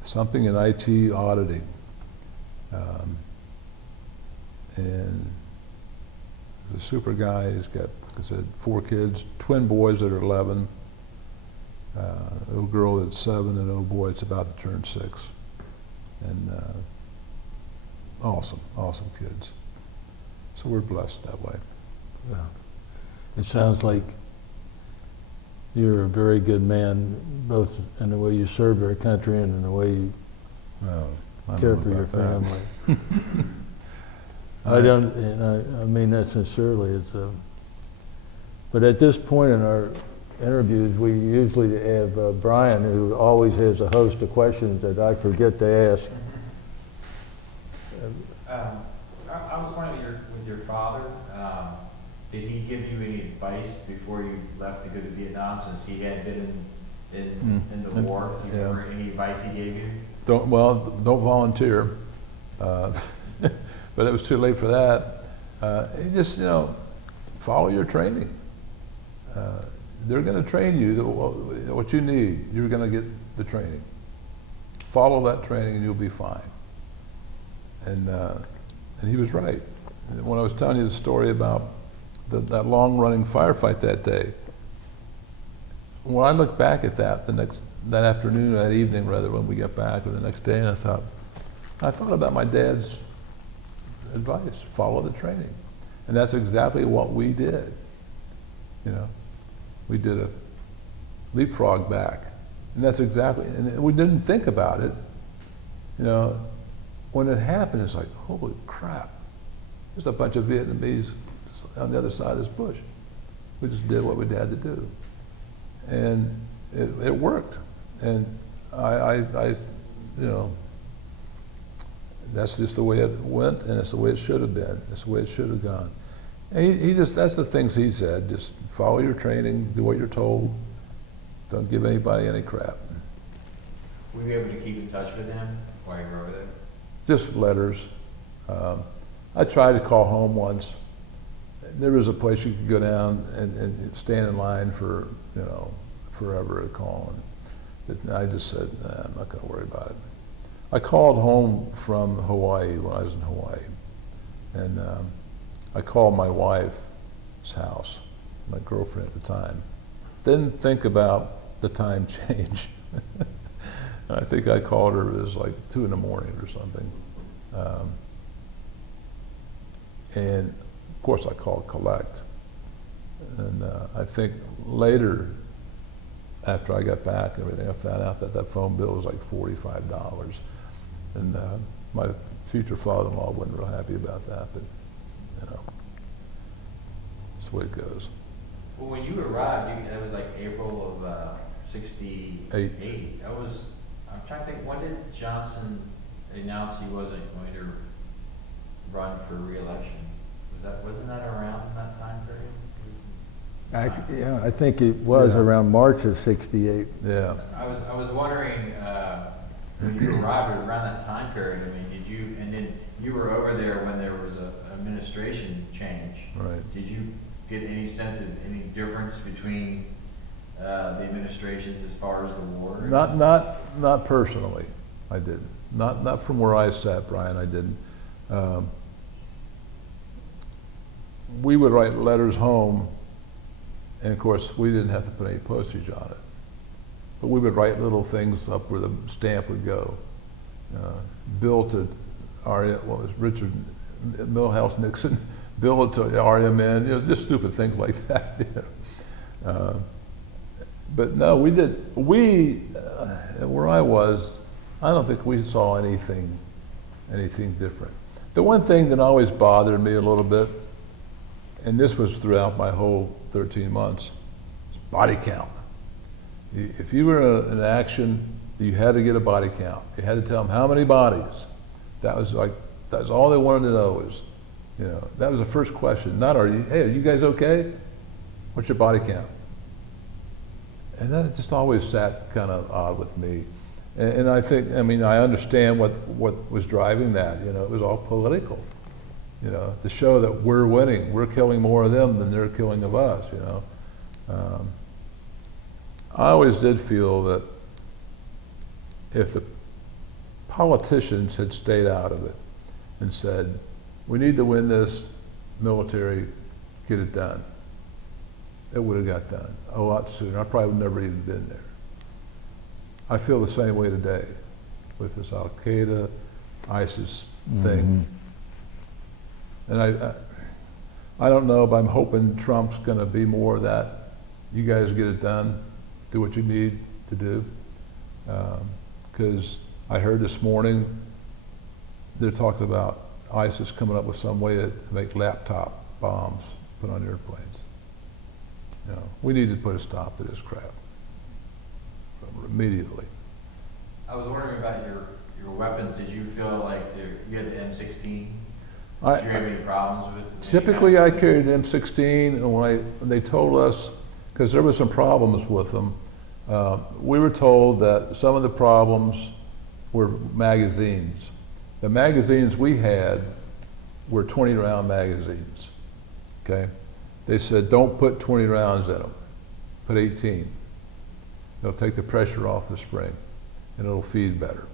something in IT auditing, and he's a super guy. He's got, like I said, 4 kids, twin boys that are 11. A little girl that's 7 and a little boy that's about to turn 6. And awesome kids. So we're blessed that way. Yeah. It sounds like you're a very good man, both in the way you served our country and in the way you care for your family. I don't, and I mean that sincerely. But at this point in our interviews, we usually have Brian, who always has a host of questions that I forget to ask. I was wondering with your father, did he give you any advice before you left to go to Vietnam, since he had been in the war? Do you remember any advice he gave you? Don't volunteer. But it was too late for that. He just, follow your training. They're going to train you what you need. You're going to get the training. Follow that training and you'll be fine. And he was right. When I was telling you the story about that long-running firefight that day, when I look back at that that afternoon, that evening rather, when we got back, or the next day, and I thought about my dad's advice: follow the training, and that's exactly what we did. We did a leapfrog back, and that's exactly. And we didn't think about it. When it happened, it's like, holy crap! There's a bunch of Vietnamese on the other side of this bush. We just did what we had to do. And it worked. And I, you know, that's just the way it went, and it's the way it should have been. It's the way it should have gone. And he just, that's the things he said. Just follow your training, do what you're told. Don't give anybody any crap. Were you able to keep in touch with him while you were over there? Just letters. I tried to call home once. There was a place you could go down and stand in line for, you know, forever to call. And I just said, nah, I'm not going to worry about it. I called home from Hawaii when I was in Hawaii. And I called my wife's house, my girlfriend at the time. Didn't think about the time change. I think I called her, it was like 2 in the morning or something. And of course I called collect. And I think later, after I got back and everything, I found out that that phone bill was like $45. And my future father-in-law wasn't real happy about that, but you know, that's the way it goes. Well, when you arrived, that was like April of '68. That was, I'm trying to think, when did Johnson announce he wasn't going to run for re-election? Wasn't that around that time period? Yeah, I think it was around March of '68. Yeah. I was wondering, when you arrived around that time period, I mean, did you, and then you were over there when there was a administration change. Right. Did you get any sense of any difference between the administrations as far as the war? Not personally, I didn't. Not from where I sat, Brian, I didn't. We would write letters home, and of course we didn't have to put any postage on it. But we would write little things up where the stamp would go. Bill to what was Richard Milhouse Nixon, bill to RMN, you know, just stupid things like that. You know. But no, where I was, I don't think we saw anything different. The one thing that always bothered me a little bit, and this was throughout my whole 13 months, is body count. If you were in action, you had to get a body count. You had to tell them how many bodies. That was all they wanted to know is, you know, that was the first question. Not hey, are you guys okay? What's your body count? And that just always sat kind of odd with me. And I think, I mean, I understand what was driving that. You know, it was all political. You know, to show that we're winning, we're killing more of them than they're killing of us. You know, I always did feel that if the politicians had stayed out of it and said, we need to win this military, get it done, it would have got done a lot sooner. I probably would never even been there. I feel the same way today with this Al-Qaeda, ISIS thing. And I don't know, but I'm hoping Trump's going to be more of that. You guys get it done, do what you need to do. Because I heard this morning they're talking about ISIS coming up with some way to make laptop bombs put on airplanes. You know, we need to put a stop to this crap immediately. I was wondering about your weapons. Did you feel like you had the M16? Did you have any problems with? Typically, I carried an M16, and when they told us, because there were some problems with them, we were told that some of the problems were magazines. The magazines we had were 20-round magazines. Okay, they said don't put 20 rounds in them, put 18. It'll take the pressure off the spring, and it'll feed better.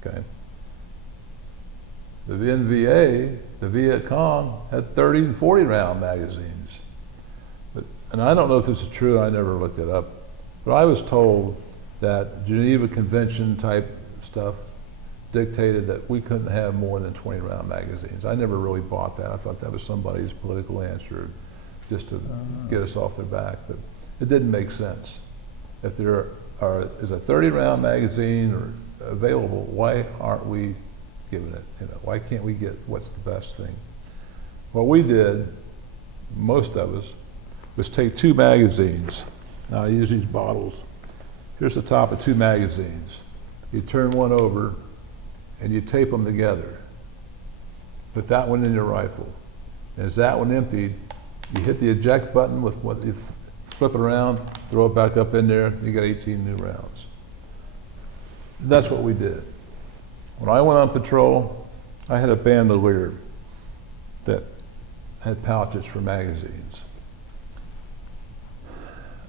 Okay. The NVA, the Viet Cong, had 30 and 40 round magazines. And I don't know if this is true, I never looked it up, but I was told that Geneva Convention type stuff dictated that we couldn't have more than 20 round magazines. I never really bought that. I thought that was somebody's political answer just to get us off their back, but it didn't make sense. If there is a 30 round magazine available, why aren't we giving it? You know, why can't we get what's the best thing? What we did, most of us, was take 2 magazines. Now I use these bottles. Here's the top of 2 magazines. You turn one over and you tape them together. Put that one in your rifle. And as that one emptied, you hit the eject button with what you flip it around, throw it back up in there, you got 18 new rounds. That's what we did. When I went on patrol, I had a bandolier that had pouches for magazines.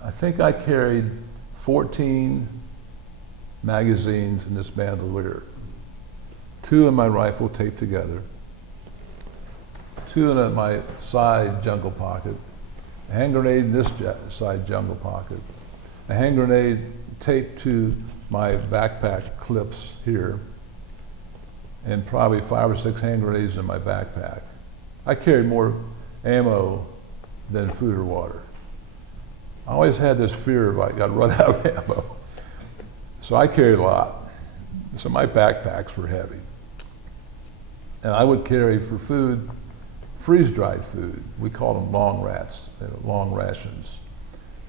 I think I carried 14 magazines in this bandolier. 2 in my rifle taped together, 2 in my side jungle pocket, a hand grenade in this side jungle pocket, a hand grenade taped to my backpack clips here, and probably 5 or 6 hand grenades in my backpack. I carried more ammo than food or water. I always had this fear of I got run out of ammo. So I carried a lot. So my backpacks were heavy. And I would carry for food, freeze-dried food. We called them long rats, long rations.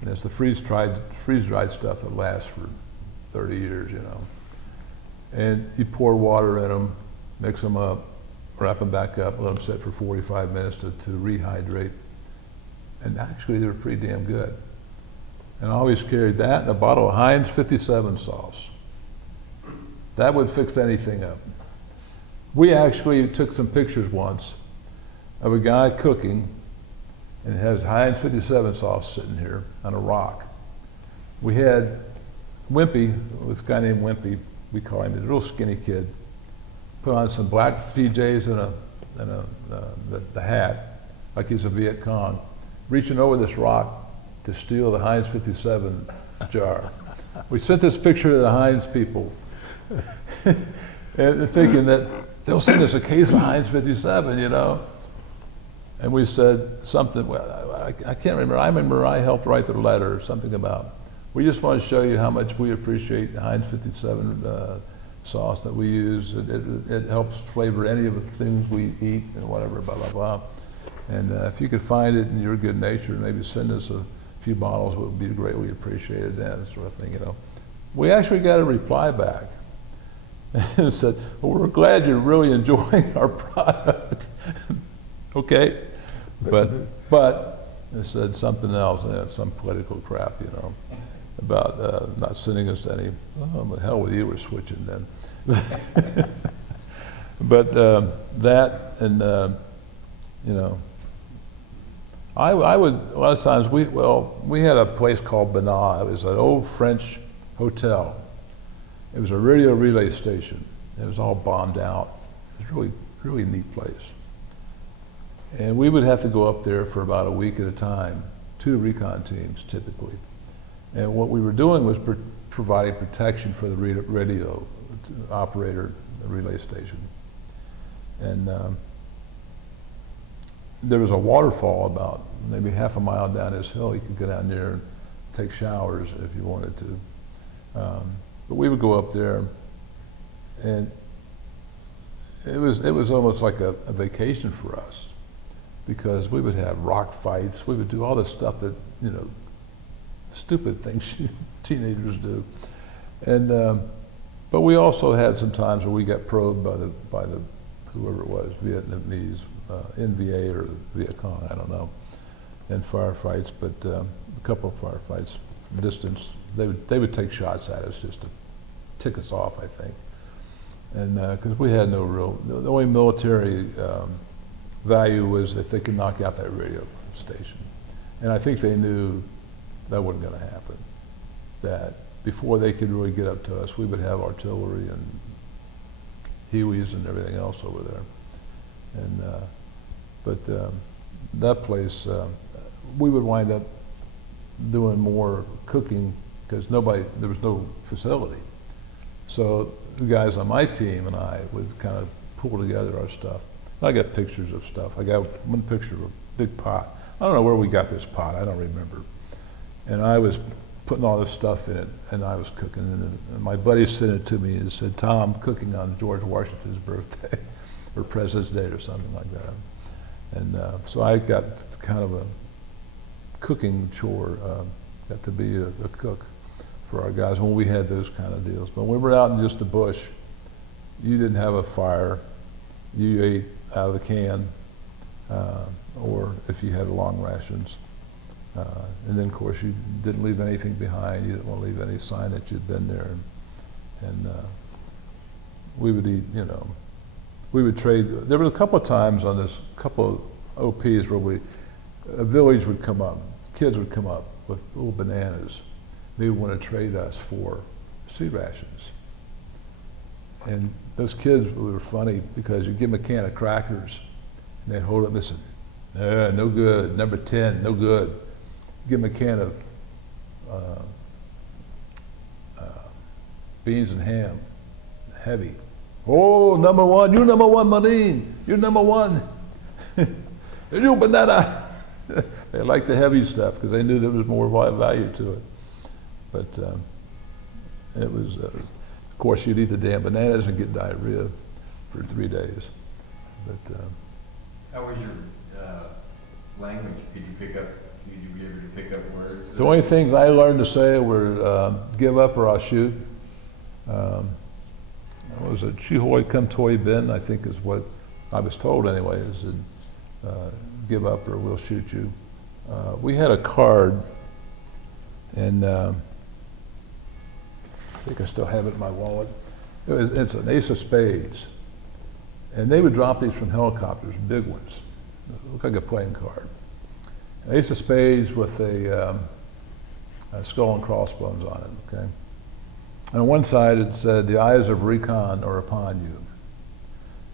And it's the freeze-dried stuff that lasts for 30 years, you know. And you pour water in them, mix them up, wrap them back up, let them sit for 45 minutes to rehydrate. And actually, they were pretty damn good. And I always carried that and a bottle of Heinz 57 sauce. That would fix anything up. We actually took some pictures once of a guy cooking and has Heinz 57 sauce sitting here on a rock. We had Wimpy, this guy named Wimpy, we call him, a real skinny kid, put on some black PJs and the hat, like he's a Viet Cong, reaching over this rock to steal the Heinz 57 jar. We sent this picture to the Heinz people, and thinking that they'll send us a case of Heinz 57, you know. And we said something, well, I can't remember. I remember I helped write the letter or something about, we just want to show you how much we appreciate the Heinz 57 sauce that we use. It helps flavor any of the things we eat and whatever, blah, blah, blah. And if you could find it in your good nature, maybe send us a few bottles, it would be greatly appreciated, that sort of thing, you know. We actually got a reply back. And it said, well, we're glad you're really enjoying our product. Okay, but it said something else, some political crap, you know, about not sending us any. Oh, the hell with you, we're switching then. But that and you know, I would a lot of times we had a place called Banat. It was an old French hotel. It was a radio relay station. It was all bombed out. It was really neat place. And we would have to go up there for about a week at a time, 2 recon teams typically. And what we were doing was providing protection for the radio operator, the relay station. And there was a waterfall about maybe half a mile down this hill. You could go down there and take showers if you wanted to. But we would go up there, and it was almost like a vacation for us, because we would have rock fights. We would do all this stuff that, you know, stupid things teenagers do. And but we also had some times where we got probed by the whoever it was, Vietnamese, NVA or Viet Cong, I don't know, and firefights. But a couple of firefights, distance, they would take shots at us just to tick us off, I think. And because we had no real, the only military value was if they could knock out that radio station. And I think they knew that wasn't going to happen. That before they could really get up to us, we would have artillery and Hueys and everything else over there. And but that place, we would wind up doing more cooking because there was no facility. So the guys on my team and I would kind of pull together our stuff. I got pictures of stuff. I got one picture of a big pot. I don't know where we got this pot. I don't remember. And I was putting all this stuff in it, and I was cooking. And my buddy sent it to me and said, "Tom, I'm cooking on George Washington's birthday, or President's Day, or something like that." And so I got kind of a cooking chore, got to be a cook for our guys when we had those kind of deals. But when we were out in just the bush, you didn't have a fire. You ate out of the can, or if you had long rations. And then, of course, you didn't leave anything behind. You didn't want to leave any sign that you'd been there. And we would eat, you know, we would trade. There were a couple of times on this couple of OPs where a village would come up, kids would come up with little bananas. They would want to trade us for sea rations. And those kids were funny because you give them a can of crackers and they'd hold it and listen, no good, number 10, no good. Give them a can of beans and ham, heavy. Oh, number one, you number one, Marine, you number one. You banana. They liked the heavy stuff because they knew there was more value to it. But it was, of course, you'd eat the damn bananas and get diarrhea for 3 days. But how was your language? Could you pick up? Could you be able to pick up words? the only things I learned to say were "give up or I'll shoot." What was it? "Chihoy come toy bin," I think is what I was told anyway. Is give up or we'll shoot you. We had a card, and I think I still have it in my wallet. It's an ace of spades. And they would drop these from helicopters, big ones. Look like a playing card. An ace of spades with a skull and crossbones on it, okay? And on one side it said, "The eyes of Recon are upon you."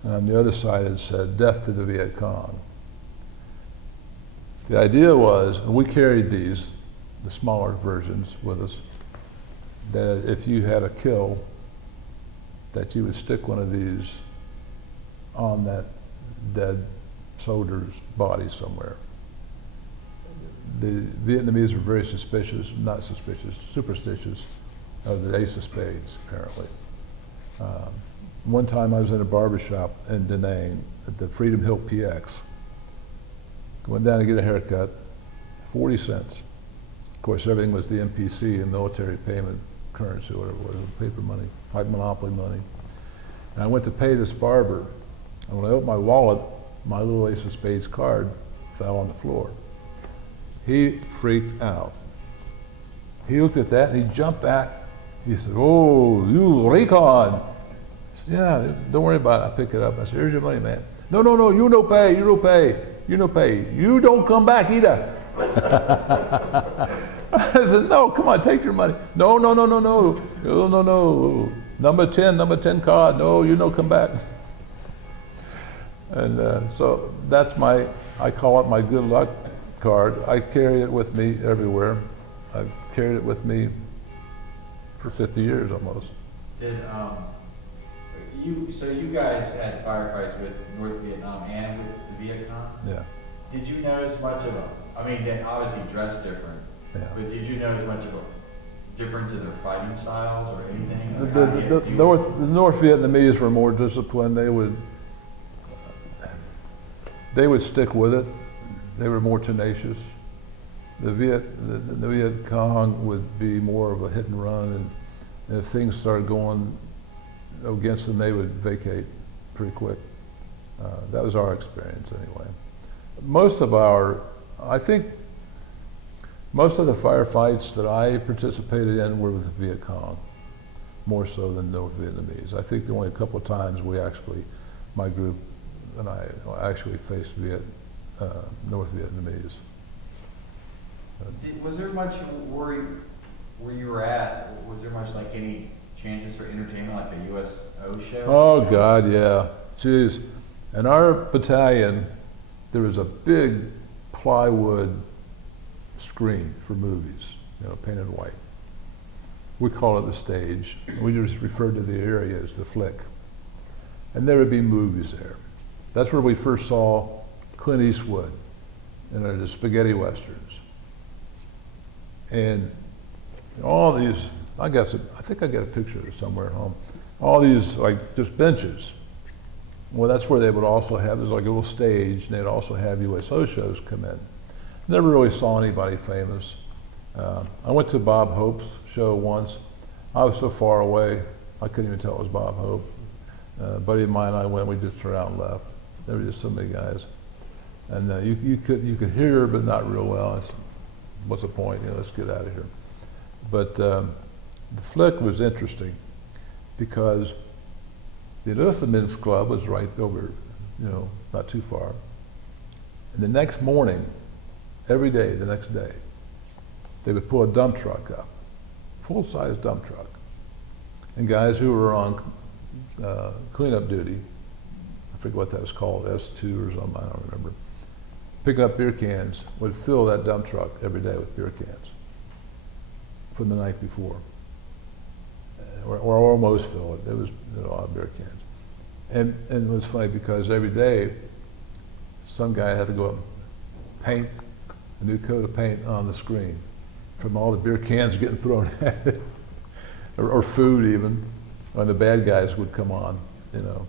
And on the other side it said, "Death to the Viet Cong." The idea was, and we carried these, the smaller versions with us, that if you had a kill, that you would stick one of these on that dead soldier's body somewhere. The Vietnamese were very superstitious of the ace of spades, apparently. One time I was in a barber shop in Da Nang at the Freedom Hill PX. Went down to get a haircut, 40 cents. Of course, everything was the MPC, and military payment currency, whatever it was, paper money, like monopoly money. And I went to pay this barber, and when I opened my wallet, my little ace of spades card fell on the floor. He freaked out. He looked at that and he jumped back. He said, "Oh, you Recon." I said, "Yeah, don't worry about it." I picked it up. I said, "Here's your money, man." No, you no pay, you no pay, you no pay. You don't come back either. I said, "No, come on, take your money." No. Number 10 card. No, you no come back. And so that's I call it my good luck card. I carry it with me everywhere. I've carried it with me for 50 years almost. Did so you guys had firefights with North Vietnam and with the Viet Cong? Yeah. Did you notice much of they obviously dressed different, Yeah. but did you notice much of a difference in their fighting styles or anything? The North Vietnamese were more disciplined. They would stick with it. They were more tenacious. The Viet Cong would be more of a hit and run, and if things started going against them, they would vacate pretty quick. That was our experience anyway. I think most of the firefights that I participated in were with the Viet Cong, more so than North Vietnamese. I think the only a couple of times my group and I actually faced North Vietnamese. Was there much where you were at? Was there much like any chances for entertainment, like the USO show? Oh God, yeah. Jeez. In our battalion, there was a big plywood screen for movies, painted white. We call it the stage. We just referred to the area as the flick. And there would be movies there. That's where we first saw Clint Eastwood in the spaghetti westerns. And all these, I think I got a picture of it somewhere at home. All these, like, just benches. Well, that's where they would also have, there's like a little stage, and they'd also have USO shows come in. Never really saw anybody famous. I went to Bob Hope's show once. I was so far away, I couldn't even tell it was Bob Hope. A buddy of mine and I went, we just turned out and left. There were just so many guys. And you could hear, but not real well. What's the point? You know, let's get out of here. But the flick was interesting because the Enlisted Men's Club was right over, you know, not too far. And the next morning, every day, the next day, they would pull a dump truck up, full-size dump truck. And guys who were on cleanup duty, I forget what that was called, S2 or something, I don't remember, picking up beer cans, would fill that dump truck every day with beer cans from the night before. Or almost fill it. It was a lot of beer cans. And it was funny because every day, some guy had to go up and paint a new coat of paint on the screen from all the beer cans getting thrown at it, or food even, when the bad guys would come on, you know.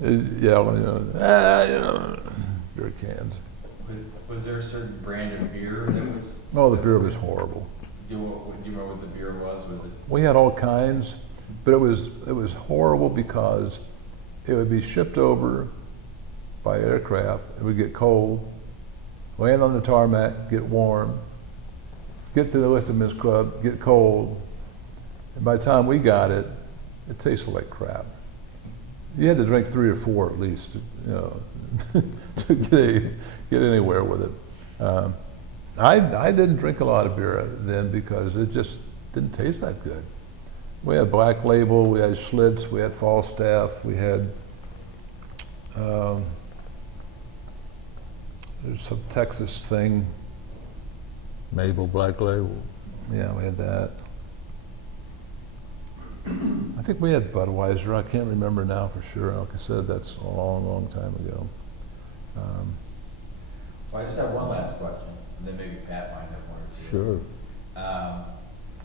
Yelling, you know, beer cans. Was there a certain brand of beer that was? Oh, the beer was horrible. Do you remember what the beer was? Was it? We had all kinds, but it was horrible because it would be shipped over by aircraft. It would get cold, land on the tarmac, get warm, get to the Enlisted Men's Club, get cold, and by the time we got it, it tasted like crap. You had to drink 3 or 4 at least, you know, to get anywhere with it. I didn't drink a lot of beer then because it just didn't taste that good. We had Black Label, we had Schlitz, we had Falstaff, we had there's some Texas thing. Mabel Black Label. Yeah, we had that. I think we had Budweiser. I can't remember now for sure. Like I said, that's a long, long time ago. Well, I just have one last question, and then maybe Pat might have one or two. Sure.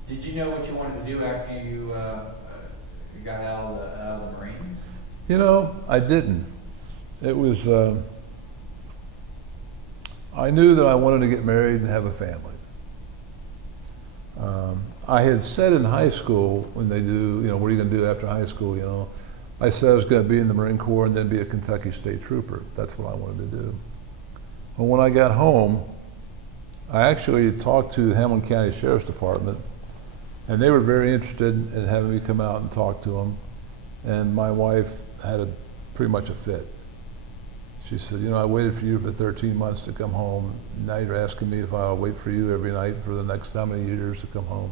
Did you know what you wanted to do after you got out of the Marines? You know, I didn't. It was, I knew that I wanted to get married and have a family. I had said in high school, when they do, you know, what are you going to do after high school, you know, I said I was going to be in the Marine Corps and then be a Kentucky State Trooper. That's what I wanted to do. Well, when I got home, I actually talked to the Hamilton County Sheriff's Department, and they were very interested in having me come out and talk to them. And my wife had pretty much a fit. She said, you know, I waited for you for 13 months to come home. Now you're asking me if I'll wait for you every night for the next how many years to come home.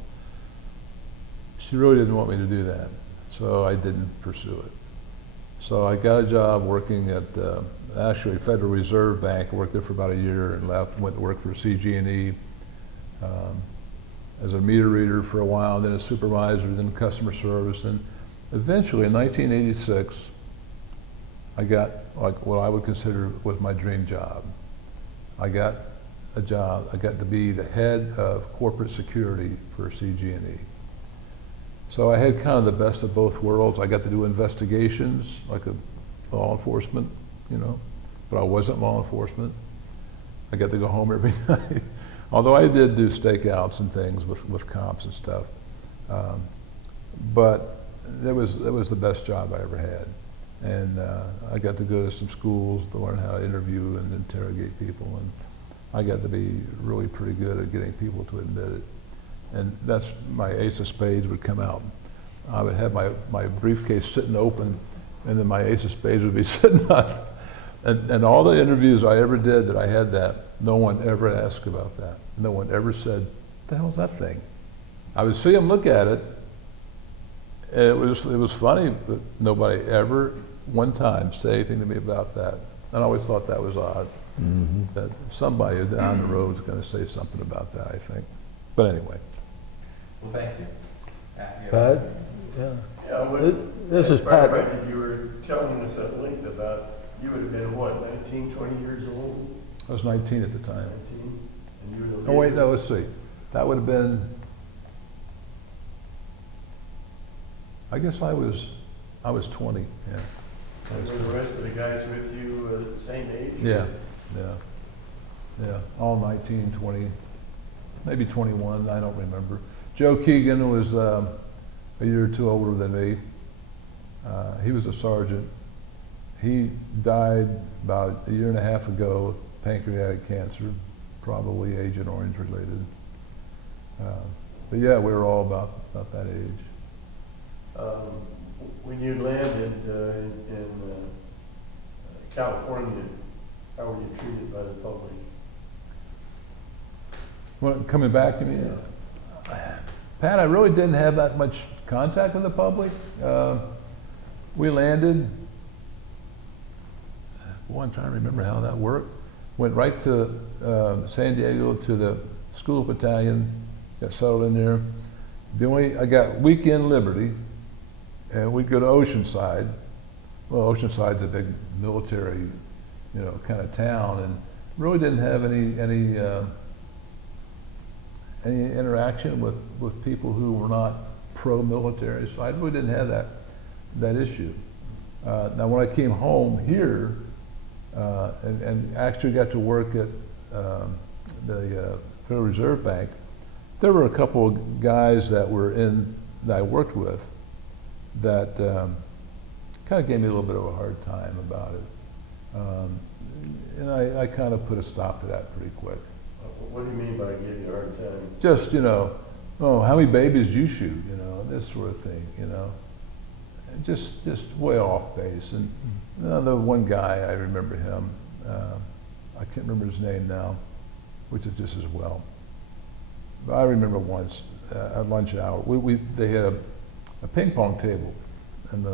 She really didn't want me to do that, so I didn't pursue it. So I got a job working at actually Federal Reserve Bank. I worked there for about a year and left, went to work for CG&E as a meter reader for a while, then a supervisor, then customer service, and eventually in 1986, I got like what I would consider was my dream job. I got a job, I got to be the head of corporate security for CG&E. So I had kind of the best of both worlds. I got to do investigations, like a law enforcement, you know, but I wasn't law enforcement. I got to go home every night. Although I did do stakeouts and things with cops and stuff. But it was the best job I ever had. And I got to go to some schools to learn how to interview and interrogate people. And I got to be really pretty good at getting people to admit it. And that's my ace of spades would come out. I would have my briefcase sitting open, and then my ace of spades would be sitting up. And all the interviews I ever did that I had that, no one ever asked about that. No one ever said, what the hell's that thing? I would see them look at it, and it was funny, but nobody ever one time said anything to me about that. And I always thought that was odd, that somebody down the road is going to say something about that, I think. But anyway. Well, thank you. Pat? Yeah. Yeah, This is Pat. You were telling us at length about, you would have been what, 19, 20 years old? I was 19 at the time. 19? And you were the Oh wait, leader. no, let's see. That would have been, I guess I I was 20, yeah. And were the rest of the guys with you the same age? Yeah, yeah, yeah, all 19, 20, maybe 21, I don't remember. Joe Keegan was a year or two older than me. He was a sergeant. He died about a year and a half ago with pancreatic cancer, probably Agent Orange related. But yeah, we were all about that age. When you landed in California, how were you treated by the public? Well, coming back to me, Pat, I really didn't have that much contact with the public. We landed, boy, I'm trying to remember how that worked. Went right to San Diego to the school battalion, got settled in there. I got weekend liberty, and we'd go to Oceanside. Well, Oceanside's a big military, kind of town, and really didn't have any interaction with people who were not pro-military, so I really didn't have that issue. Now, when I came home here, and actually got to work at the Federal Reserve Bank, there were a couple of guys that I worked with that kind of gave me a little bit of a hard time about it. And I kind of put a stop to that pretty quick. What do you mean by give you a hard time? Just, oh, how many babies do you shoot, this sort of thing, Just way off base. And the one guy, I remember him, I can't remember his name now, which is just as well. But I remember once at lunch hour, they had a ping pong table in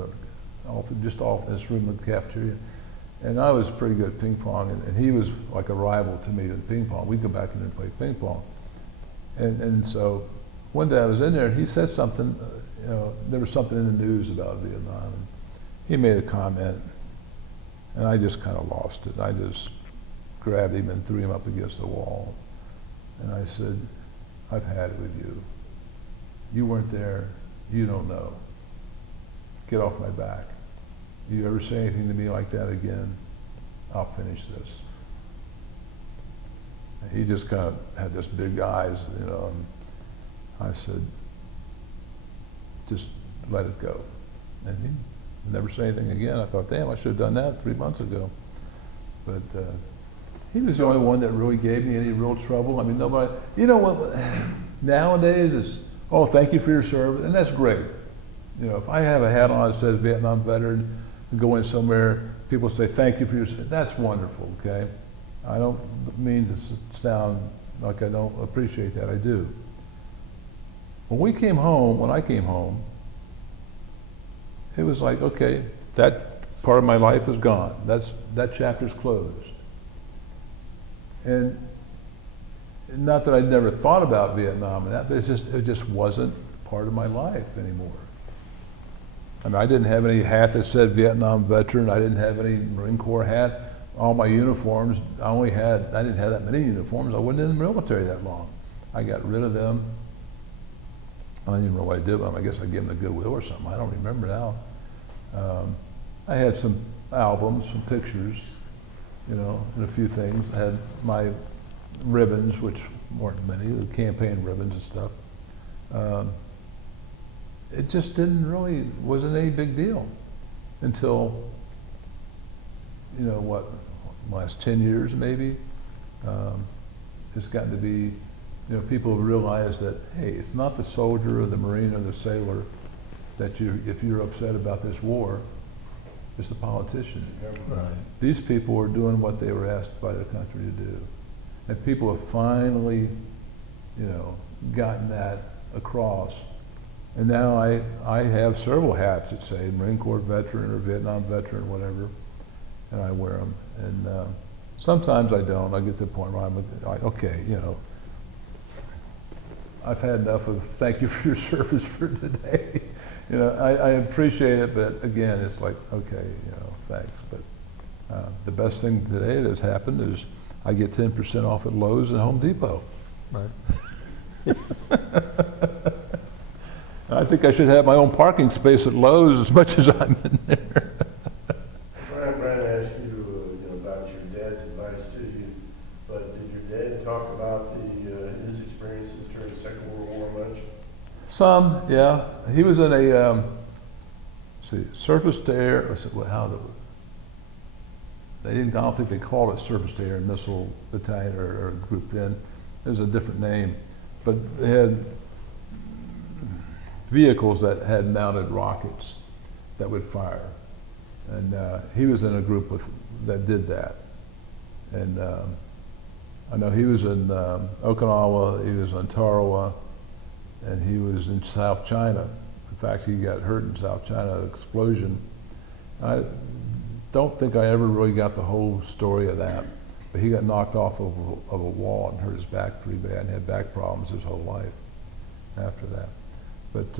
just off in this room in the cafeteria. And I was pretty good at ping pong, and he was like a rival to me in ping pong. We'd go back in there and play ping pong. And so one day I was in there, and he said something, there was something in the news about Vietnam. And he made a comment, and I just kind of lost it. I just grabbed him and threw him up against the wall. And I said, I've had it with you. You weren't there. You don't know. Get off my back. You ever say anything to me like that again, I'll finish this. And he just kind of had this big eyes, and I said, just let it go. And he never said anything again. I thought, damn, I should have done that 3 months ago. But he was the only one that really gave me any real trouble. I mean, nobody, what, nowadays it's, oh, thank you for your service, and that's great. If I have a hat on that says Vietnam veteran, go in somewhere, people say thank you for your service, that's wonderful, okay? I don't mean to sound like I don't appreciate that, I do. When I came home, it was like, okay, that part of my life is gone. That chapter's closed. And not that I'd never thought about Vietnam and that, but it just wasn't part of my life anymore. I mean, I didn't have any hat that said Vietnam veteran. I didn't have any Marine Corps hat. All my uniforms, I didn't have that many uniforms. I wasn't in the military that long. I got rid of them. I don't even know what I did with them. I guess I gave them the Goodwill or something. I don't remember now. I had some albums, some pictures, and a few things. I had my ribbons, which weren't many, the campaign ribbons and stuff. It just wasn't any big deal until, last 10 years maybe. It's gotten to be, people have realized that, hey, it's not the soldier or the Marine or the sailor that if you're upset about this war, it's the politician. Right. These people are doing what they were asked by their country to do. And people have finally, gotten that across. And now I have several hats that say Marine Corps veteran or Vietnam veteran, whatever, and I wear them. And sometimes I don't. I get to the point where I'm like, okay, I've had enough of thank you for your service for today. I appreciate it, but again, it's like, okay, thanks. But the best thing today that's happened is I get 10% off at Lowe's and Home Depot. Right. I think I should have my own parking space at Lowe's as much as I'm in there. Brian asked you, about your dad's advice to you, but did your dad talk about his experiences during the Second World War much? Some, yeah. He was in a, surface to air, I don't think they called it surface to air missile battalion or group then. It was a different name. But they had vehicles that had mounted rockets that would fire. And he was in a group that did that. And I know he was in Okinawa, he was in Tarawa, and he was in South China. In fact, he got hurt in South China, an explosion. I don't think I ever really got the whole story of that, but he got knocked off of a wall and hurt his back pretty bad and had back problems his whole life after that. But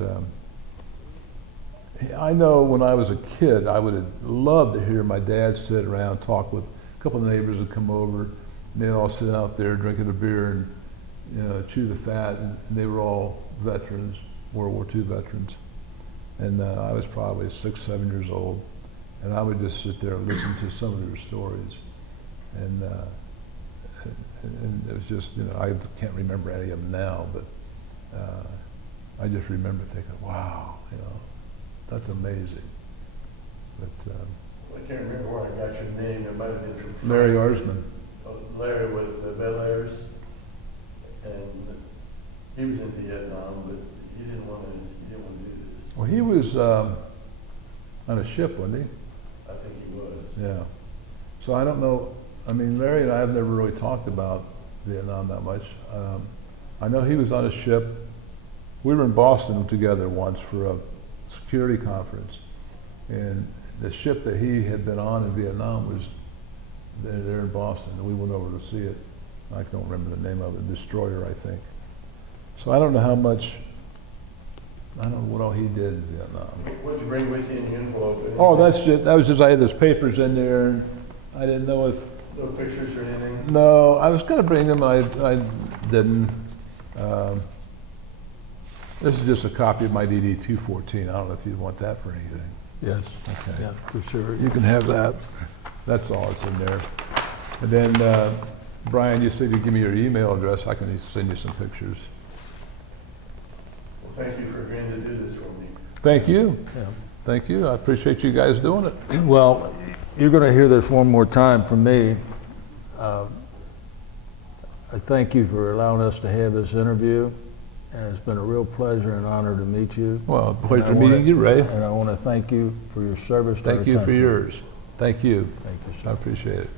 I know when I was a kid, I would have loved to hear my dad sit around, talk with a couple of neighbors would come over, and they'd all sit out there drinking a beer and chew the fat, and they were all veterans, World War II veterans. And I was probably 6, 7 years old, and I would just sit there and listen to some of their stories. And it was just, I can't remember any of them now, but I just remember thinking, wow, that's amazing. But I can't remember where I got your name. It might have been from Larry Arsman. Larry with Bel Airs, and he was in Vietnam, but he didn't want to do this. Well, he was on a ship, wasn't he? I think he was. Yeah. So I don't know. I mean, Larry and I have never really talked about Vietnam that much. I know he was on a ship. We were in Boston together once for a security conference, and the ship that he had been on in Vietnam was there in Boston, and we went over to see it. I don't remember the name of it, Destroyer, I think. So I don't know how much, I don't know what all he did in Vietnam. What'd you bring with you in the envelope? Oh, that was just, I had his papers in there, and I didn't know if, No pictures or anything? no, I was gonna bring them, I didn't. This is just a copy of my DD 214. I don't know if you'd want that for anything. Yes, Okay. yeah, for sure. You can have that. That's all that's in there. And then, Brian, you said you'd give me your email address. I can send you some pictures. Well, thank you for agreeing to do this for me. Thank you. Yeah. Thank you. I appreciate you guys doing it. Well, you're going to hear this one more time from me. I thank you for allowing us to have this interview, and it's been a real pleasure and honor to meet you. Well, And pleasure I wanna- meeting you, Ray. And I want to thank you for your service to our Thank you for country. yours. Thank you. Thank you, I sir. appreciate it.